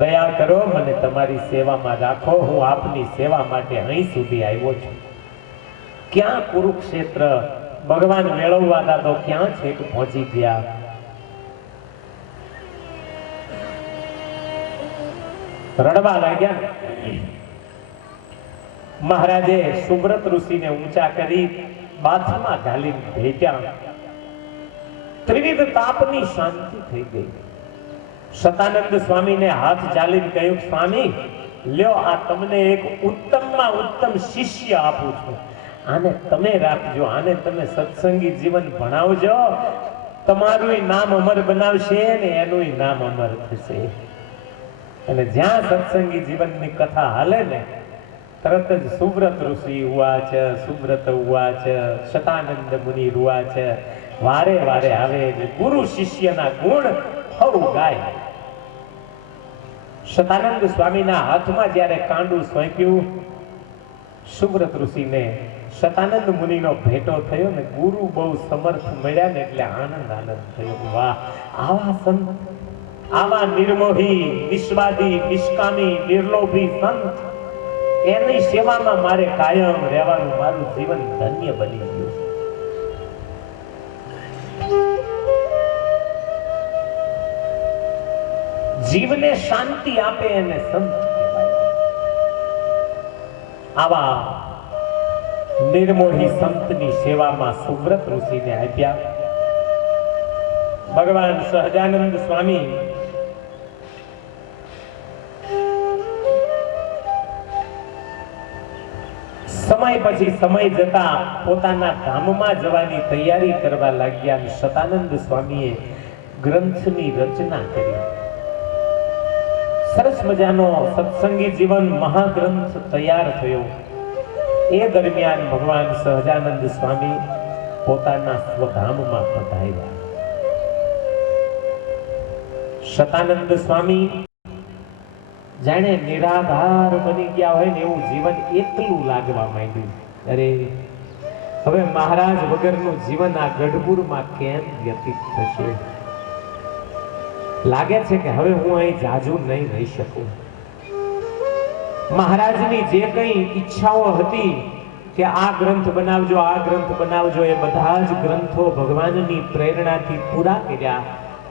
દયા કરો, મને તમારી સેવામાં રાખો, હું આપની સેવા માટે અહીં સુધી આવ્યો છું. ક્યાં કુરુક્ષેત્ર ભગવાન મેળવવા હતા તો ક્યાં છેક પહોંચી ગયા. રડવા લાગ્યા. મહારાજે સુવ્રત ઋષિને ઊંચા કરી બાથમાં ઘાલીને ભેટ્યા. ત્રિવિધ તાપની શાંતિ થઈ ગઈ. શતાનંદ સ્વામીને હાથ ચાલીને કહ્યું, સ્વામી લ્યો, આ તમને એક ઉત્તમમાં ઉત્તમ શિષ્ય આપું છું, આને તમે રાખજો, આને તમે સત્સંગી જીવન ભણાવજો, તમારું નામ અમર બનાવશે ને એનું નામ અમર થશે. અને જ્યાં સત્સંગી જીવનની કથા હાલે ને, તરત જ સુવ્રત ઋષિ ઉવાચ, સુવ્રત ઉવાચ, શતાનંદ મુનિ ઉવાચ વારે વારે આવે ને ગુરુ શિષ્યના ગુણ હવ ગાય. શતાનંદ સ્વામીના હાથમાં જ્યારે કાંડું સોંપ્યું, સુવ્રત ઋષિને શતાનંદ મુનિનો ભેટો થયો ને ગુરુ બહુ સમર્થ મળ્યા ને એટલે આનંદ થયો. વાહ, આવા સંત, આવા નિર્મોહી, નિસ્વાદી, નિષ્કામી, નિર્લોભી સંત, એની સેવામાં મારે કાયમ રહેવાનું, મારું જીવન ધન્ય બની ગયું. જીવને શાંતિ આપે એને સંત કહેવાય. આવા નિર્મોહી સંતની સેવામાં સુવ્રત ઋષિને આપ્યા. ભગવાન સહજાનંદ સ્વામી સમય પછી સમય જતા પોતાના ધામમાં જવાની તૈયારી કરવા લાગ્યા. શતાનંદ સ્વામીએ ગ્રંથની રચના કરી. સરસ મજાનો સત્સંગી જીવન મહાગ્રંથ તૈયાર થયો. એ દરમિયાન ભગવાન સહજાનંદ સ્વામી પોતાના સ્વધામમાં પધાર્યા. શતાનંદ સ્વામી જાણે નિરાધાર બની ગયા હોય ને એવું જીવન એકલું લાગવા માંડ્યું. અરે, હવે મહારાજ વગરનું જીવન આ ગઢપુરમાં કેમ વ્યતીત થશે? લાગે છે કે હવે હું અહીં જાજુ નહીં રહી શકું. મહારાજની જે કંઈ ઈચ્છાઓ હતી કે આ ગ્રંથ બનાવજો, આ ગ્રંથ બનાવજો, એ બધા જ ગ્રંથો ભગવાનની પ્રેરણાથી પૂરા કર્યા.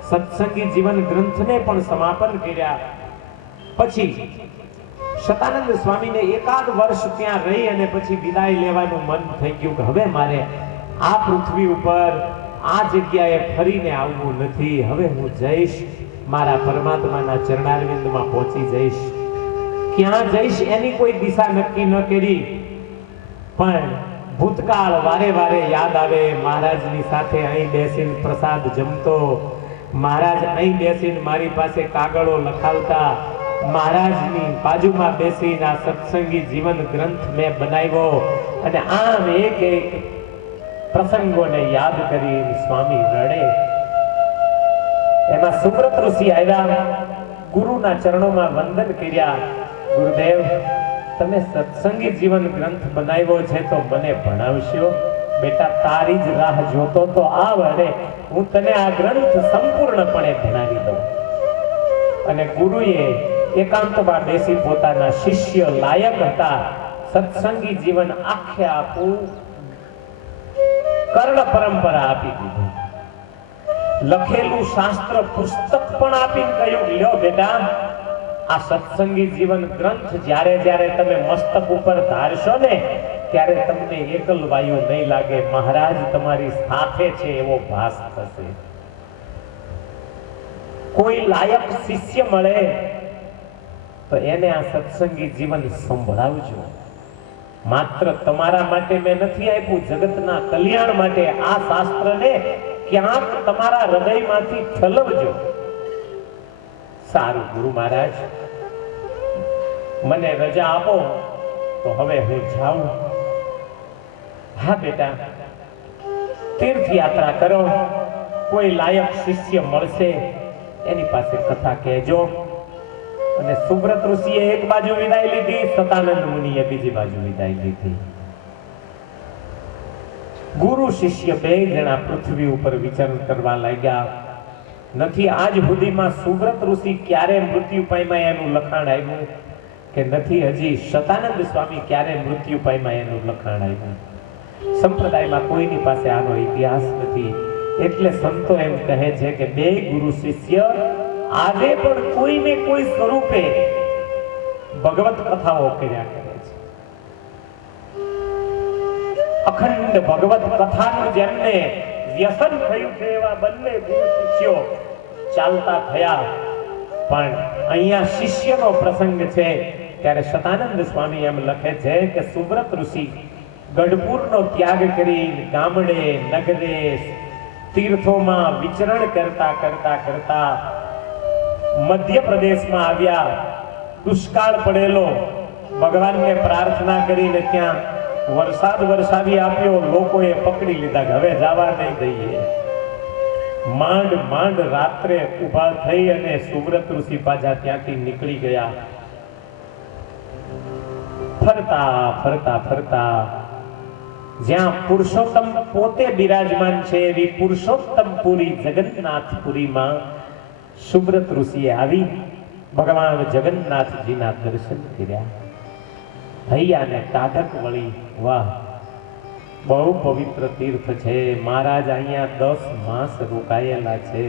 સત્સંગી જીવન ગ્રંથને પણ સમાપન કર્યા. પછી શતાનંદ સ્વામીને એકાદ વર્ષ ત્યાં રહી અને પછી વિદાય લેવાનું મન થઈ ગયું કે હવે મારે આ પૃથ્વી ઉપર આ જગ્યાએ ફરીને આવવું નથી. હવે હું જઈશ, મારા પરમાત્માના ચરણારવિંદમાં પહોંચી જઈશ. ક્યાં જઈશ એની કોઈ દિશા નક્કી ન કરી, પણ ભૂતકાળ વારે વારે યાદ આવે. મહારાજની સાથે અહીં બેસીને પ્રસાદ જમતો, મહારાજ અહીં બેસીને મારી પાસે કાગળો લખાવતા, મહારાજની બાજુમાં બેસીને આ સત્સંગી જીવન ગ્રંથ મેં બનાવ્યો. અને આમ એક એક પ્રસંગોને યાદ કરી સ્વામી રડે. એમાં સુબ્રત ઋષિ આવ્યા, ગુરુના ચરણોમાં વંદન કર્યા. ગુરુદેવ, તમે સત્સંગી જીવન ગ્રંથ બનાવ્યો છે તો મને ભણાવશો? બેટા, તારી જ રાહ જોતો તો આવ અને હું તને આ ગ્રંથ સંપૂર્ણપણે ભણાવી દઉં. અને ગુરુએ એકાંતમાં બેસી પોતાના શિષ્ય લાયક હતા સત્સંગી જીવન આખે આખું કર્ણ પરંપરા આપી દીધું. લખેલું શાસ્ત્ર પુસ્તક પણ આપીને કહ્યું, લ્યો બેટા, આ સત્સંગી જીવન ગ્રંથ જ્યારે જ્યારે તમે મસ્તક ઉપર ધારશો ને ત્યારે તમને એકલ વાયુ નહીં લાગે, મહારાજ તમારી સાથે છે એવો ભાસ થશે. કોઈ લાયક શિષ્ય મળે તો એને આ સત્સંગી જીવન સંભળાવજો. માત્ર તમારા માટે મેં નથી આપ્યું, જગતના કલ્યાણ માટે આ શાસ્ત્રને ક્યાંક તમારા હૃદયમાંથી ઠલવજો. સારું ગુરુ મહારાજ, મને રજા આપો તો હવે હું જાઉં. હા બેટા, તીર્થયાત્રા કરો, કોઈ લાયક શિષ્ય મળશે એની પાસે કથા કહેજો. અને સુબ્રત ઋષિએ એક બાજુ વિદાય લીધી, સતાનંદ મુનિએ બીજી બાજુ વિદાય લીધી. ગુરુ શિષ્ય બે જણા પૃથ્વી ઉપર વિચરણ કરવા લાગ્યા. નથી આજ સુધીમાં સુબ્રત ઋષિ ક્યારે મૃત્યુ પામ્યા એનું લખાણ આવ્યું કે નથી હજી સતાનંદ સ્વામી ક્યારે મૃત્યુ પામ્યા એનું લખાણ આવ્યું. સંપ્રદાયમાં કોઈની પાસે આનો ઇતિહાસ નથી. એટલે સંતો એમ કહે છે કે બે ગુરુ શિષ્ય આજે પણ કોઈને કોઈ સ્વરૂપે ભગવત કથાઓ કર્યા કરે છે. અખંડ ભગવત કથાનું જેમને વ્યસન થયું છે એવા બંને ગુરુ શિષ્યો ચાલતા થયા. પણ અહીંયા શિષ્યનો પ્રસંગ છે ત્યારે સતાનંદ સ્વામી એમ લખે છે કે સુબ્રત ઋષિ ગઢપુરનો ત્યાગ કરી ગામડે નગરે તીર્થોમાં વિચરણ કરતા કરતા કરતા મધ્યપ્રદેશમાં આવ્યા. દુષ્કાળ પડેલો, ભગવાનને પ્રાર્થના કરીને ત્યાં વરસાદ વરસાવી આપ્યો. લોકોએ પકડી લીધા કે હવે જવા નહીં દઈએ. માંડ માંડ રાત્રે ઉભા થઈ અને સુબ્રત ઋષિ પાછા ત્યાંથી નીકળી ગયા. ફરતા ફરતા ફરતા જ્યાં પુરુષોત્તમ પોતે બિરાજમાન છે એવી પુરુષોત્તમપુરી જગન્નાથપુરીમાં સુબ્રત ઋષિએ આવી ભગવાન જગન્નાથજીના દર્શન કર્યા. હૈયાને ટાઢક વળી, વાહ, બહુ પવિત્ર તીર્થ છે. મહારાજ અહીંયા 10 માસ રોકાયેલા છે.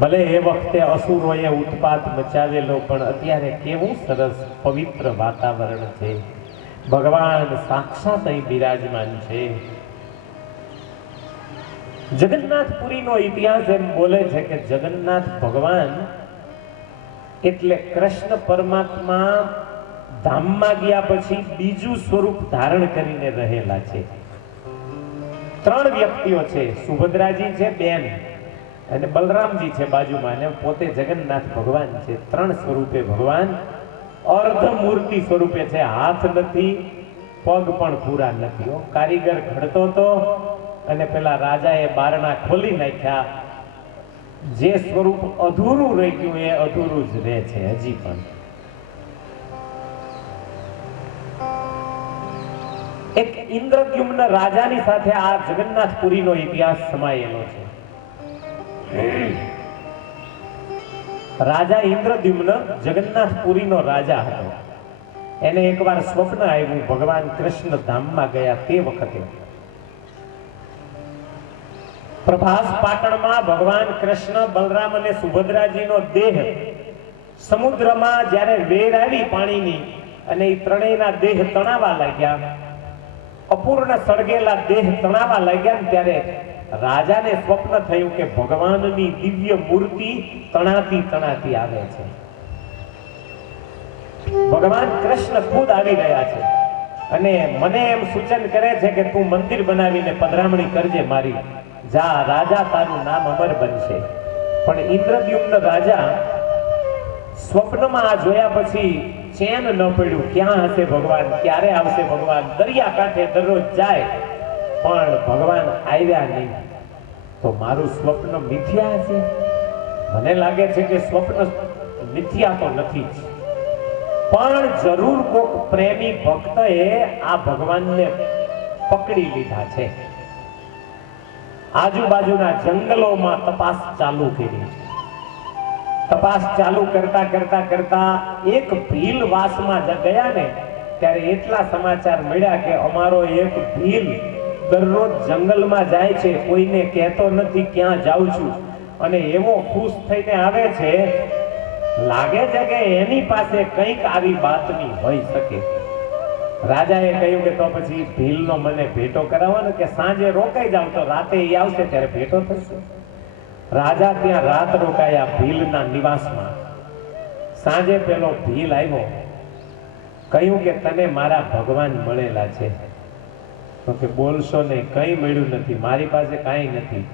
ભલે એ વખતે અસુરોએ ઉત્પાત મચાવેલો, પણ અત્યારે કેવું સરસ પવિત્ર વાતાવરણ છે. ભગવાન સાક્ષાત અહીં બિરાજમાન છે. જગન્નાથપુરીનો ઇતિહાસ એમ બોલે છે કે જગન્નાથ ભગવાન એટલે કૃષ્ણ પરમાત્મા ધામમાં ગયા પછી બીજું સ્વરૂપ ધારણ કરીને રહેલા છે. 3 વ્યક્તિઓ છે, સુભદ્રાજી છે બેન અને બલરામજી છે બાજુમાં, અને પોતે જગન્નાથ ભગવાન છે. 3 સ્વરૂપે ભગવાન અર્ધ મૂર્તિ સ્વરૂપે છે. હાથ નથી, પગ પણ પૂરા નથી. કારીગર ઘડતો તો અને પેલા રાજાએ બારણા ખોલી નાખ્યા. જે સ્વરૂપ અધૂરું રહી ગયું એ અધૂરું જ રહે છે હજી પણ. એક ઇન્દ્રદ્યુમ્ન રાજાની સાથે આ જગન્નાથપુરીનો ઇતિહાસ સમાયેલો છે. રાજા ઇન્દ્રદ્યુમ્ન જગન્નાથપુરીનો રાજા હતો. એને એકવાર સ્વપ્ન આવ્યું, ભગવાન કૃષ્ણ ધામમાં ગયા તે વખતે. પ્રભાસ પાટણમાં ભગવાન કૃષ્ણ, બલરામ અને સુભદ્રાજીનો દેહ સમુદ્રમાં જ્યારે વેર આવી પાણીની અને એ ત્રણેયના દેહ તણાવા લાગ્યા, અપૂર્ણ સળગેલા દેહ તણાવા લાગ્યા ને ત્યારે રાજાને સ્વપ્ન થયું કે ભગવાનની દિવ્ય મૂર્તિ તણાતી તણાતી આવે છે. ભગવાન કૃષ્ણ ખુદ આવી રહ્યા છે. અને મને એમ સૂચન કરે છે કે તું મંદિર બનાવીને પધરામણી કરજે મારી, જા રાજા તારું નામ અમર બનશે. પણ ઇન્દ્રદ્યુમ્ન રાજા સ્વપ્નમાં આ જોયા પછી ચેન ન પડ્યું, ક્યાં હશે ભગવાન, ક્યારે આવશે ભગવાન. દરિયા કાંઠે દરરોજ જાય પણ ભગવાન આવ્યા નહીં. તો મારું સ્વપ્ન મિથ્યા છે? મને લાગે છે કે સ્વપ્ન મિથ્યા તો નથી જ, પણ જરૂર કોક પ્રેમી ભક્તએ આ ભગવાનને પકડી લીધા છે. આજુબાજુના જંગલોમાં તપાસ ચાલુ કરી. તપાસ ચાલુ કરતા કરતા કરતા એક ભીલવાસમાં ગયા ને ત્યારે એટલા સમાચાર મળ્યા કે અમારો એક ભીલ દરરોજ જંગલમાં જાય છે, કોઈને કહેતો નથી ક્યાં જાઉં છું, અને એવો ખુશ થઈને આવે છે, લાગે છે કે એની પાસે કંઈક આવી બાતમી હોઈ શકે. રાજાએ કહ્યું કે તો પછી ભીલનો મને ભેટો કરાવો ને, કે સાંજે રોકાઈ જાવ તો રાતે એ આવશે ત્યારે ભેટો થશે. રાજા ત્યાં રાત રોકાયા ભીલના નિવાસમાં. સાંજે પેલો ભીલ આવ્યો, કહ્યું કે તને મારા ભગવાન મળેલા છે. તો કે બોલશો નહીં, કંઈ મળ્યું નથી, મારી પાસે કાંઈ નથી.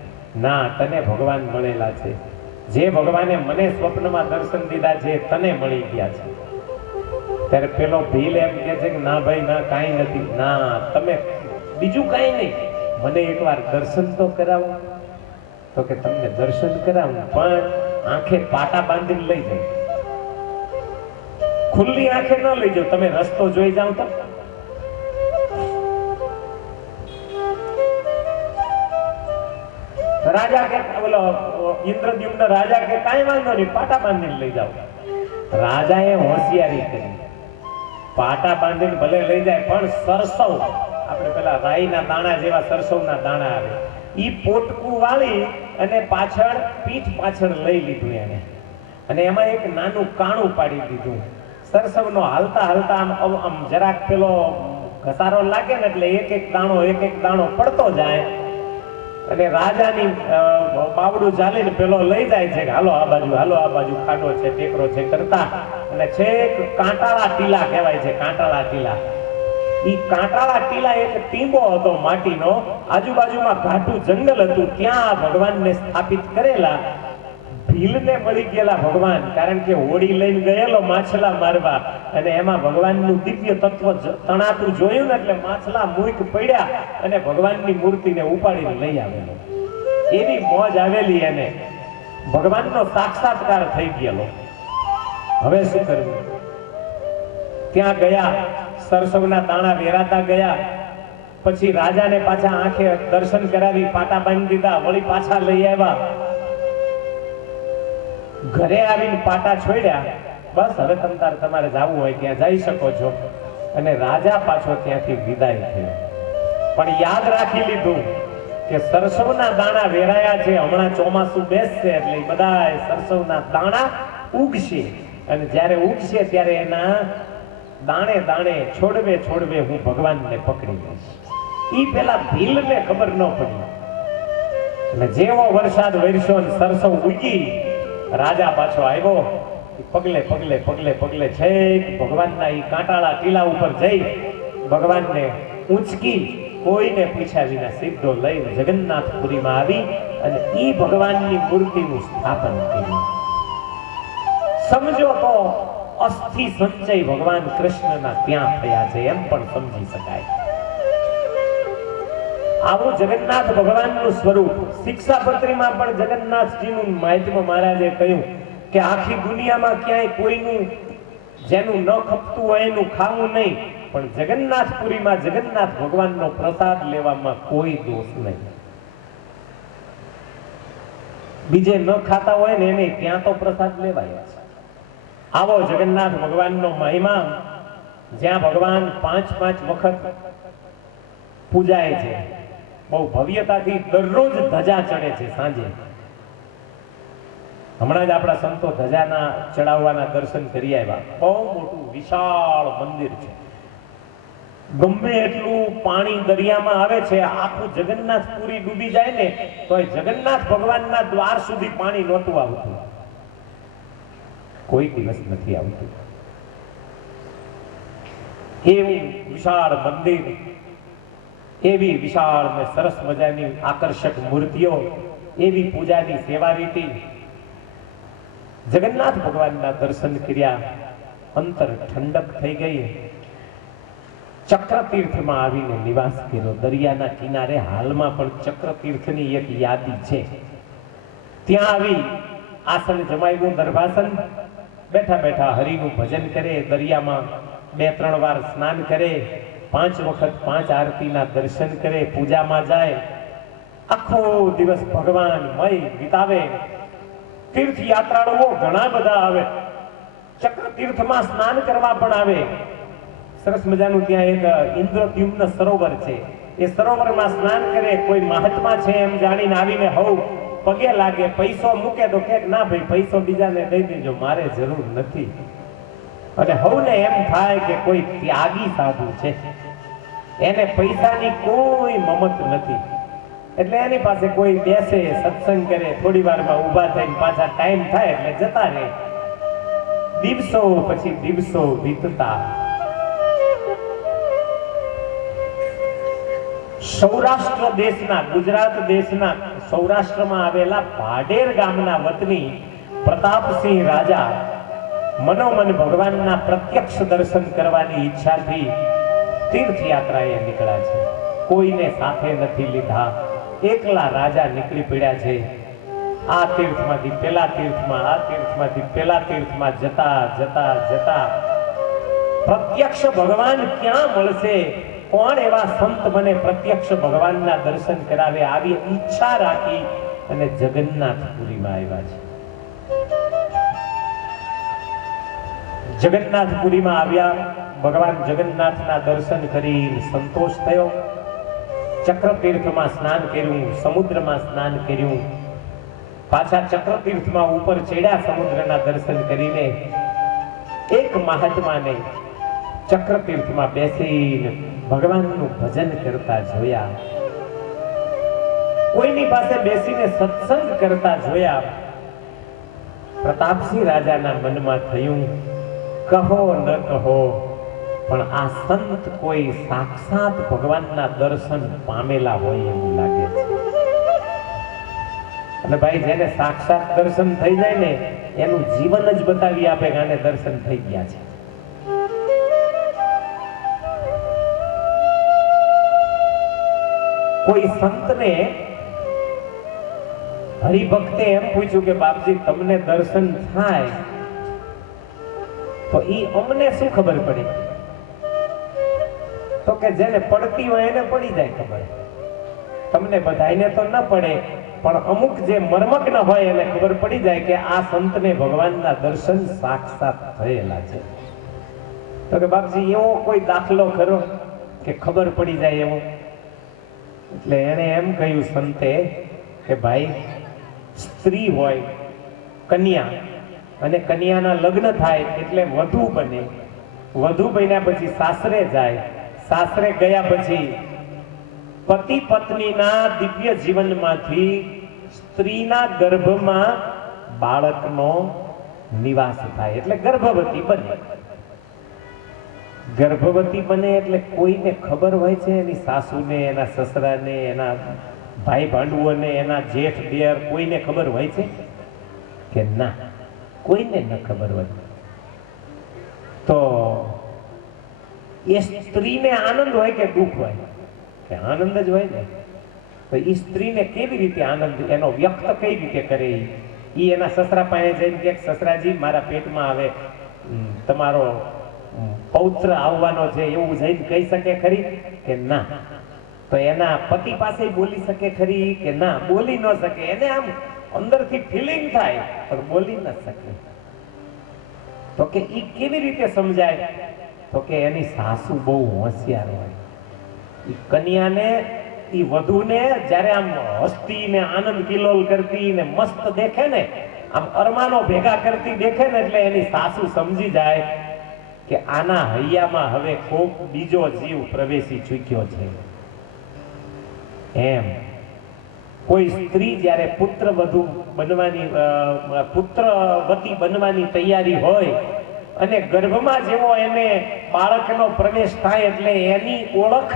ના, તને ભગવાન મળેલા છે. જે ભગવાને મને સ્વપ્નમાં દર્શન દીધા છે તને મળી ગયા છે. ત્યારે પેલો ભીલ એમ કે છે કે ના ભાઈ ના, કાંઈ નથી. ના, તમે બીજું કાંઈ નહીં, મને એકવાર દર્શન તો કરાવો. તો કે તમને દર્શન કરાવું, પણ આંખે પાટા બાંધીને લઈ જાઓ, ખુલ્લી આંખે ન લઈ જાઓ, તમે રસ્તો જોઈ જાઓ તો. રાજા કે બોલો ઇન્દ્રદ્યુમ્ન રાજા કે કાંઈ વાંધો નહીં, પાટા બાંધીને લઈ જાઓ. રાજાએ હોશિયારી કરી, પાટા બાંધીને ભલે લઈ જાય પણ સરસવ, આપણે પેલા રાઈના દાણા જેવા સરસવના દાણા આવે, ઈ પોટકું વાળી અને પાછળ પીઠ પાછળ લઈ લીધું એને, અને એમાં એક નાનું કાણું પાડી દીધું. સરસવનો હાલતા હાલતા આમ જરાક પેલો ઘસારો લાગે ને એટલે એક એક દાણો પડતો જાય, અને રાજાની બાવડું ચાલીને પેલો લઈ જાય છે કે હાલો આ બાજુ ખાડો છે, ટેકરો છે કરતા, અને છેક કાંટાળા ટીલા કહેવાય છે, કાંટાળા ટીલા. ઈ કાંટાળા ટીલા એક ટીંબો હતો માટીનો, આજુબાજુમાં ઘાટું જંગલ હતું, ત્યાં ભગવાનને સ્થાપિત કરેલા. ભીલને મળી ગયેલા ભગવાન, કારણ કે હોડી લઈને ગયેલો માછલા મારવા, અને એમાં ભગવાનનું દિવ્ય તત્વ તણાતું જોયું ને એટલે માછલા મૂક પડ્યા અને ભગવાનની મૂર્તિને ઉપાડીને લઈ આવેલો. એવી મોજ આવેલી એને, ભગવાનનો સાક્ષાત્કાર થઈ ગયેલો. હવે શું કરવું? ત્યાં ગયા, સરસવના દાણા વેરાતા ગયા, પછી રાજાને પાછા આંખે દર્શન કરાવી, પાટા બાંધી દીધા, વળી પાછા લઈ આવ્યા. ઘરે આવીને પાટા છોડ્યા, બસ હવે તમારે જવું હોય ત્યાં જઈ શકો છો. અને રાજા પાછો ત્યાંથી વિદાય થયો. પણ યાદ રાખી લીધું કે સરસવના દાણા વેરાયા છે, હમણાં ચોમાસું બેસશે એટલે બધા સરસવના દાણા ઉગશે, અને જ્યારે ઉગશે ત્યારે એના દાણે દાણે છોડવે છોડવે હું ભગવાનને પકડી લઈશ. ઈ પેલા ભીલને ખબર ન પડી, અને જેવો વરસાદ વરસ્યો ને સરસવ ઉગી, રાજા પાછો આવ્યો, પગલે પગલે પગલે પગલે છેક ભગવાનના ઈ કાંટાળા ટીલા ઉપર જઈ ભગવાનને ઊંચકી કોઈને પૂછ્યા વિના સીધો લઈને જગન્નાથપુરીમાં આવી અને ઈ ભગવાનની મૂર્તિનું સ્થાપન કર્યું. સમજો તો અસ્થિ સંચય ભગવાન કૃષ્ણના ત્યાં થયા છે, એમ પણ સમજી શકાય. આવું જગન્નાથ ભગવાનનું સ્વરૂપ. શિક્ષાપત્રીમાં પણ જગન્નાથજીનું મહાત્મ્ય મહારાજે કહ્યું કે આખી દુનિયામાં ક્યાંય કોઈનું જેનું ન ખપતું હોય એનું ખાવું નહીં, પણ જગન્નાથપુરીમાં જગન્નાથ ભગવાનનો પ્રસાદ લેવામાં કોઈ દોષ નહીં. બીજે ન ખાતા હોય ને એને ત્યાં તો પ્રસાદ લેવાય છે. આવો જગન્નાથ ભગવાનનો મહિમા, જ્યાં ભગવાન 5-5 વખત પૂજાય છે, બહુ ભવ્યતાથી દરરોજ ધજા ચડે છે સાંજે. હમણાં જ આપણા સંતો ધજાના ચડાવવાના દર્શન કરી આવ્યા. બહુ મોટું વિશાળ મંદિર છે, ગમે એટલું પાણી દરિયામાં આવે છે, આખું જગન્નાથપુરી ડૂબી જાય ને તો જગન્નાથ ભગવાનના દ્વાર સુધી પાણી નહોતું આવતું, કોઈ દિવસ નથી આવતું. એવું વિશાળ મંદિર, એવી વિશાળ ને સરસ મજાની આકર્ષક મૂર્તિઓ, એવી પૂજાની સેવા રીતિ. જગન્નાથ ભગવાનના દર્શન કર્યા, અંતર ઠંડક થઈ ગઈ. ચક્રતીર્થમાં આવીને નિવાસ કર્યો. દરિયાના કિનારે હાલમાં પણ ચક્રતીર્થની એક યાદી છે. ત્યાં આવી આસન જમાવ્યું, દરભાસન, બેઠા બેઠા હરિનું ભજન કરે, દરિયામાં 2-3 વાર સ્નાન કરે, 5 વખત 5 આરતીના દર્શન કરે, પૂજામાં જાય, આખો દિવસ ભગવાનમય વિતાવે. તીર્થયાત્રાળુઓ ઘણા બધા આવે, ચક્રતીર્થમાં સ્નાન કરવા પણ આવે. સરસ મજાનું ત્યાં એક ઇન્દ્રદ્યુમ્ન સરોવર છે. એ સરોવરમાં સ્નાન કરે, કોઈ મહાત્મા છે એમ જાણીને આવીને હવ પગે લાગે, પૈસો મૂકે તો કે ના ભાઈ પૈસો બીજાને દઈ દેજો, મારે જરૂર નથી. અને હવને એમ થાય કે કોઈ ત્યાગી સાધુ છે, એને પૈસાની કોઈ મમત નથી, એટલે એની પાસે કોઈ બેસે, સત્સંગ કરે, થોડી વારમાં ઊભા થઈને પાછા ટાઈમ થાય એટલે જતા રહે. દિવસો પછી દિવસો વીતતા સૌરાષ્ટ્ર દેશના, ગુજરાત દેશના સૌરાષ્ટ્રમાં આવેલા ભાડેર ગામના વતની પ્રતાપસિંહ રાજા મનોમન ભગવાનના પ્રત્યક્ષ દર્શન કરવાની ઈચ્છાથી તીર્થયાત્રાએ નીકળ્યા છે. કોઈને સાથે નથી લીધા, એકલા રાજા નીકળી પડ્યા છે. આ તીર્થમાંથી પેલા તીર્થમાં, આ તીર્થમાંથી પેલા તીર્થમાં જતા જતા જતા પ્રત્યક્ષ ભગવાન ક્યાં મળશે, કોણ એવા સંત મને પ્રત્યક્ષ ભગવાનના દર્શન કરાવે, આવી ઈચ્છા રાખી અને જગન્નાથપુરીમાં આવ્યા છે. જગન્નાથપુરીમાં આવ્યા, ભગવાન જગન્નાથના દર્શન કરી સંતોષ થયો. ચક્રતીર્થમાં સ્નાન કર્યું, સમુદ્રમાં સ્નાન કર્યું, પાછા ચક્રતીર્થમાં ઉપર ચડ્યા સમુદ્રના દર્શન કરીને. એક મહાત્માને ચક્રતીર્થમાં બેસીને ભગવાનનું ભજન કરતા જોયા, કોઈની પાસે બેસીને સત્સંગ કરતા જોયા. પ્રતાપસિંહ રાજાના મનમાં થયું, કહો ન કહો પણ આ સંત કોઈ સાક્ષાત ભગવાનના દર્શન પામેલા હોય એવું લાગે છે. અને ભાઈ જેને સાક્ષાત દર્શન થઈ જાય ને એનું જીવન જ બતાવી આપે કે આને દર્શન થઈ ગયા છે. કોઈ સંતને હરિભક્તે એમ પૂછ્યું કે બાપજી તમને દર્શન થાય તો ઈ અમને શું ખબર પડે? તો કે જેને પડતી હોય એને પડી જાય ખબર. તમને બધાયને તો ન પડે, પણ અમુક જે મર્મજ્ઞ હોય એને ખબર પડી જાય કે આ સંતને ભગવાનના દર્શન સાક્ષાત થયેલા છે. તો કે બાપજી એવો કોઈ દાખલો ખરો કે ખબર પડી જાય એવો? એટલે એને એમ કહ્યું સંતે કે ભાઈ સ્ત્રી હોય, કન્યા, અને કન્યાના લગ્ન થાય એટલે વધુ બને, વધુ બન્યા પછી સાસરે જાય, સાસરે ગયા પછી પતિ પત્નીના દિવ્ય જીવનમાંથી સ્ત્રીના ગર્ભમાં બાળકનો નિવાસ થાય એટલે ગર્ભવતી બને. ગર્ભવતી બને એટલે કોઈને ખબર હોય છે એની સાસુને, એના સસરાને, એના ભાઈ ભાંડુઓને, એના જેઠ દેર, કોઈને ખબર હોય છે કે ના? કોઈને ન ખબર હોય. તો એ સ્ત્રીને આનંદ હોય કે દુઃખ હોય? કે આનંદ જ હોય ને. તો એ સ્ત્રીને કેવી રીતે આનંદ એનો વ્યક્ત કઈ રીતે કરે? એ એના સસરા પાસે જઈને કે સસરાજી મારા પેટમાં આવે તમારો પૌત્ર આવવાનો છે એવું જઈને કહી શકે ખરી કે ના? તો એના પતિ પાસે બોલી શકે ખરી કે ના? બોલી ન શકે. એને આમ અંદરથી ફિલિંગ થાય પણ બોલી ન શકે. તો કે ઈ કેવી રીતે સમજાય? તો કે એની સાસુ બહુ હોશિયાર હોય. ઈ કન્યાને, ઈ વધુને જ્યારે આમ હસતી ને આનંદ કિલોલ કરતી ને મસ્ત દેખે ને, આમ અરમાનો ભેગા કરતી દેખે ને, એટલે એની સાસુ સમજી જાય કે આના હૈયામાં હવે કોક બીજો જીવ પ્રવેશી ચૂક્યો છે. એમ કોઈ સ્ત્રી જ્યારે પુત્રવધુ બનવાની, પુત્રવતી બનવાની તૈયારી હોય અને ગર્ભમાં જેવો એને બાળકનો પ્રવેશ થાય એટલે એની ઓળખ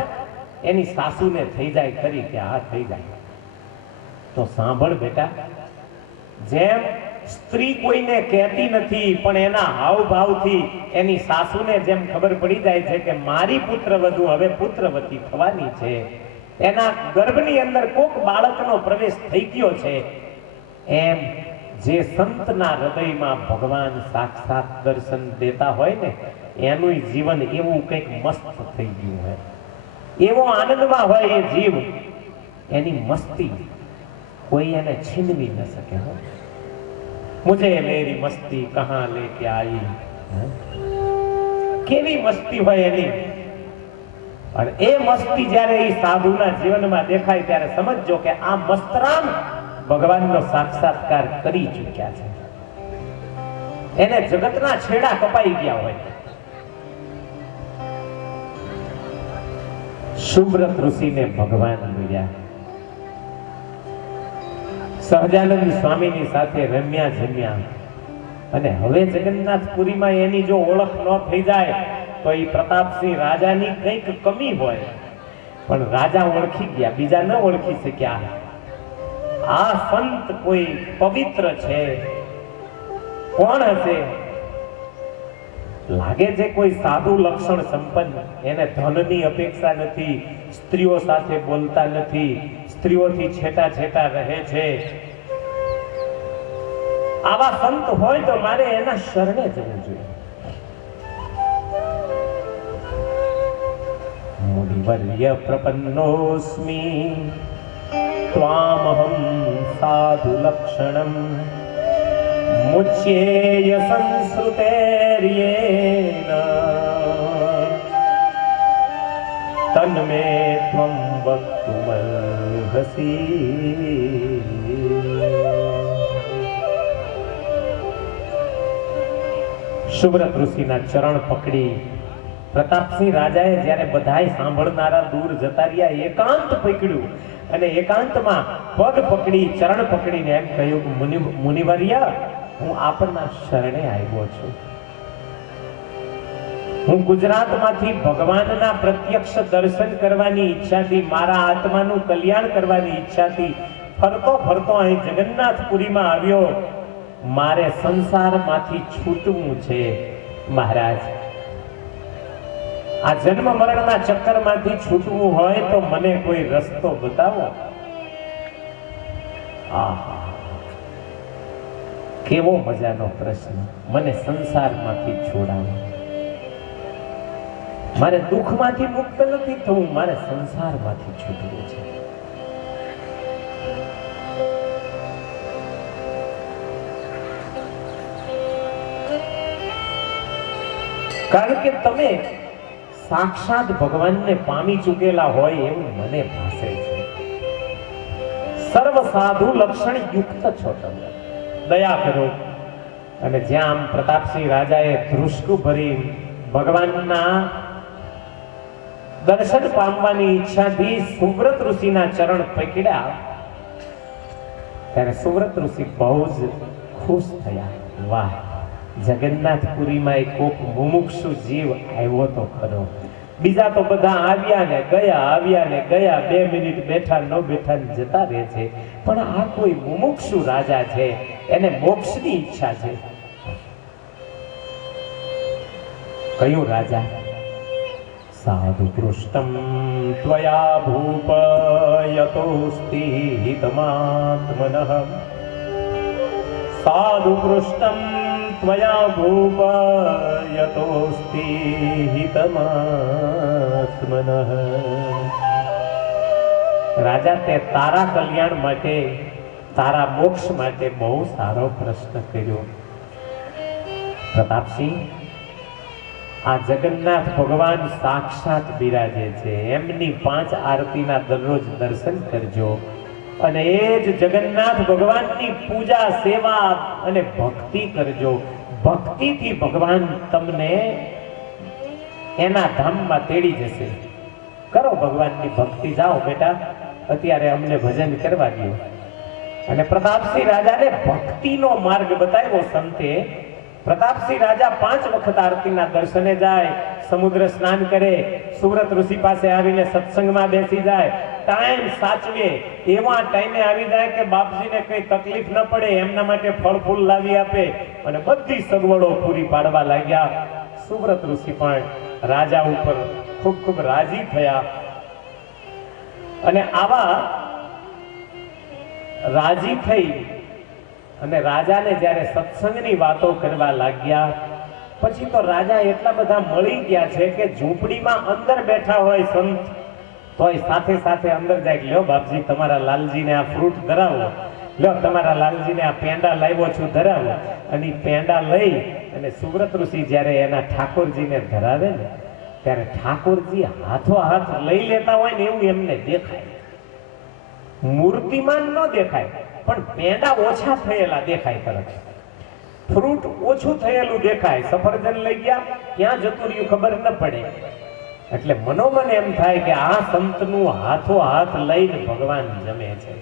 એની સાસુને થઈ જાય ખરી કે આ થઈ જાય. તો સાંભળ બેટા, જેમ સ્ત્રી કોઈને કહેતી નથી પણ એના હાવભાવથી એની સાસુને જેમ ખબર પડી જાય છે કે મારી પુત્રવધુ હવે પુત્રવતી થવાની છે, એના ગર્ભની અંદર કોક બાળકનો પ્રવેશ થઈ ગયો છે, એમ જે સંતના હૃદયમાં ભગવાન સાક્ષાત દર્શન દેતા હોય ને એનું જીવન એવું કંઈક મસ્ત થઈ ગયું હોય, એવો આનંદમાં હોય એ જીવ, એની મસ્તી કોઈ એને છીનવી ન શકે. મુझे मेरी मस्ती कहां लेके आई, કેવી મસ્તી હોય એની. અને એ મસ્તી જ્યારે એ સાધુના જીવનમાં દેખાય ત્યારે સમજજો કે આ મસ્તરામ ભગવાનનો સાક્ષાત્કાર કરી ચૂક્યા છે. એને જગતના છેડા કપાઈ ગયા હોય. સુબ્રત ઋષિને ભગવાન મળ્યા, સહજાનંદ સ્વામીની સાથે રમ્યા જમ્યા, અને હવે જગન્નાથપુરીમાં એની જો ઓળખ ન થઈ જાય તો એ પ્રતાપસિંહ રાજાની કંઈક કમી હોય. પણ રાજા ઓળખી ગયા, બીજા ન ઓળખી શક્યા. આ સંત કોઈ પવિત્ર છે, કોણ હશે? લાગે છે કોઈ સાધુ લક્ષણ સંપન્ન, એને ધનની અપેક્ષા નથી, સ્ત્રીઓ સાથે બોલતા નથી, સ્ત્રીઓથી છેટા છેટા રહે છે. આવા સંત હોય તો મારે એના શરણે જવું જોઈએ. મુનિવર્ય પ્રપન્નોસ્મિ ત્વામહં સાધુ લક્ષણમ મુચ્યેય સંસ્કૃતેર્યેન તન્મે ત્વં વક્તુમર્હસી. સુબ્રત ઋષિના ચરણ પકડી પ્રતાપસિંહ રાજાએ જ્યારે બધાય સાંભળનારા દૂર જતા રહ્યા એકાંત પકડ્યું, અને એકાંતમાં પગ પકડી ચરણ પકડીને એમ કહ્યું કે મુનિવર્ય, હું આપના શરણે આવ્યો છું. હું ગુજરાતમાંથી ભગવાનના પ્રત્યક્ષ દર્શન કરવાની ઈચ્છાથી, મારા આત્માનું કલ્યાણ કરવાની ઈચ્છાથી ફરતો ફરતો અહીં જગન્નાથપુરીમાં આવ્યો. મારે સંસારમાંથી છૂટવું છે મહારાજ. આ જન્મ મરણના ચક્કરમાંથી છૂટવું હોય તો મને કોઈ રસ્તો બતાવો. આહા, કેવો મજાનો પ્રશ્ન. મને સંસારમાંથી છોડાવો. મારે દુઃખમાંથી મુક્ત નથી થવું, મારે સંસારમાંથી છૂટવું છે. કારણ કે તમે સાક્ષાત ભગવાનને પામી ચૂકેલા હોય એવું મને ભાસે છે. સર્વ સાધુ લક્ષણ યુક્ત છો તમે, દયા કરો. અને જ્યાં આમ પ્રતાપસિંહ રાજાએ ધ્રુસકું ભરી ભગવાનના દર્શન પામવાની ઈચ્છાથી સુબ્રત ઋષિના ચરણ પકડ્યા, ત્યારે સુબ્રત ઋષિ બહુ જ ખુશ થયા. વાહ, જગન્નાથપુરીમાં એક કોક મુમુક્ષુ જીવ આવ્યો તો ખરો. બીજા તો બધા આવ્યા ને ગયા, આવ્યા ને ગયા, 2 મિનિટ બેઠા ન બેઠા જતા રહે છે, પણ આ કોઈ મુમુક્ષુ રાજા છે, એને મોક્ષની ઈચ્છા છે. કયું રાજા? સાધુ પૃષ્ટમ ત્વયા ભૂપ યતોસ્તિ હિતમાત્મનઃ, સાધુ પૃષ્ટમ ત્વયા ભૂપ યતોસ્તિ હિતમાત્મનઃ. રાજા, તે તારા કલ્યાણ માટે, તારા મોક્ષ માટે બહુ સારો પ્રશ્ન કર્યો. પ્રતાપસિંહ, આ જગન્નાથ ભગવાન સાક્ષાત બિરાજે છે, એમની 5 આરતીના દરરોજ દર્શન કરજો, અને એ જ જગન્નાથ ભગવાનની પૂજા, સેવા અને ભક્તિ કરજો. ભક્તિથી ભગવાન તમને એના ધામમાં તેડી જશે. કરો ભગવાનની ભક્તિ. જાઓ બેટા, અત્યારે અમને ભજન કરવા દો. અને પ્રતાપસિંહ રાજાને ભક્તિનો માર્ગ બતાવ્યો સંતે. પ્રતાપસિંહ રાજા 5 વખત આરતીના દર્શને જાય, સમુદ્ર સ્નાન કરે, સુવ્રત ઋષિ પાસે આવીને સત્સંગમાં બેસી જાય, ટાઈમ સાચવે, એવા ટાઈમે આવી જાય કે બાપજીને કઈ તકલીફ ન પડે એમના માટે ફળ ફૂલ લાવી આપે અને બધી સગવડો પૂરી પાડવા લાગ્યા. સુવ્રત ઋષિ પણ રાજા ઉપર ખૂબ ખૂબ રાજી થયા અને આવા રાજી થઈ અને રાજાને જ્યારે સત્સંગની વાતો કરવા લાગ્યા પછી તો રાજા એટલા બધા મળી ગયા છે કે ઝૂંપડીમાં અંદર બેઠા હોય સંત તોય સાથે સાથે અંદર જાય, લ્યો બાપજી તમારા લાલજીને આ ફ્રૂટ ધરાવો, લ્યો તમારા લાલજીને આ પેંડા લાવ્યો છું ધરાવો. અને પેંડા લઈ અને સુવ્રત ઋષિ જ્યારે એના ઠાકોરજીને ધરાવે ને ત્યારે ઠાકોરજી હાથો હાથ લઈ લેતા હોય ને એવું એમને દેખાય. મૂર્તિમાન ન દેખાય પણ પેંડા ઓછા થયેલા દેખાય. તરત ફ્રૂટ ઓછું થયેલું દેખાય. સફરજન લઈ ગયા, ક્યાં જતું રહ્યું ખબર ન પડે. એટલે મનોમન એમ થાય કે આ સંતનું હાથો હાથ લઈને ભગવાન જમે છે.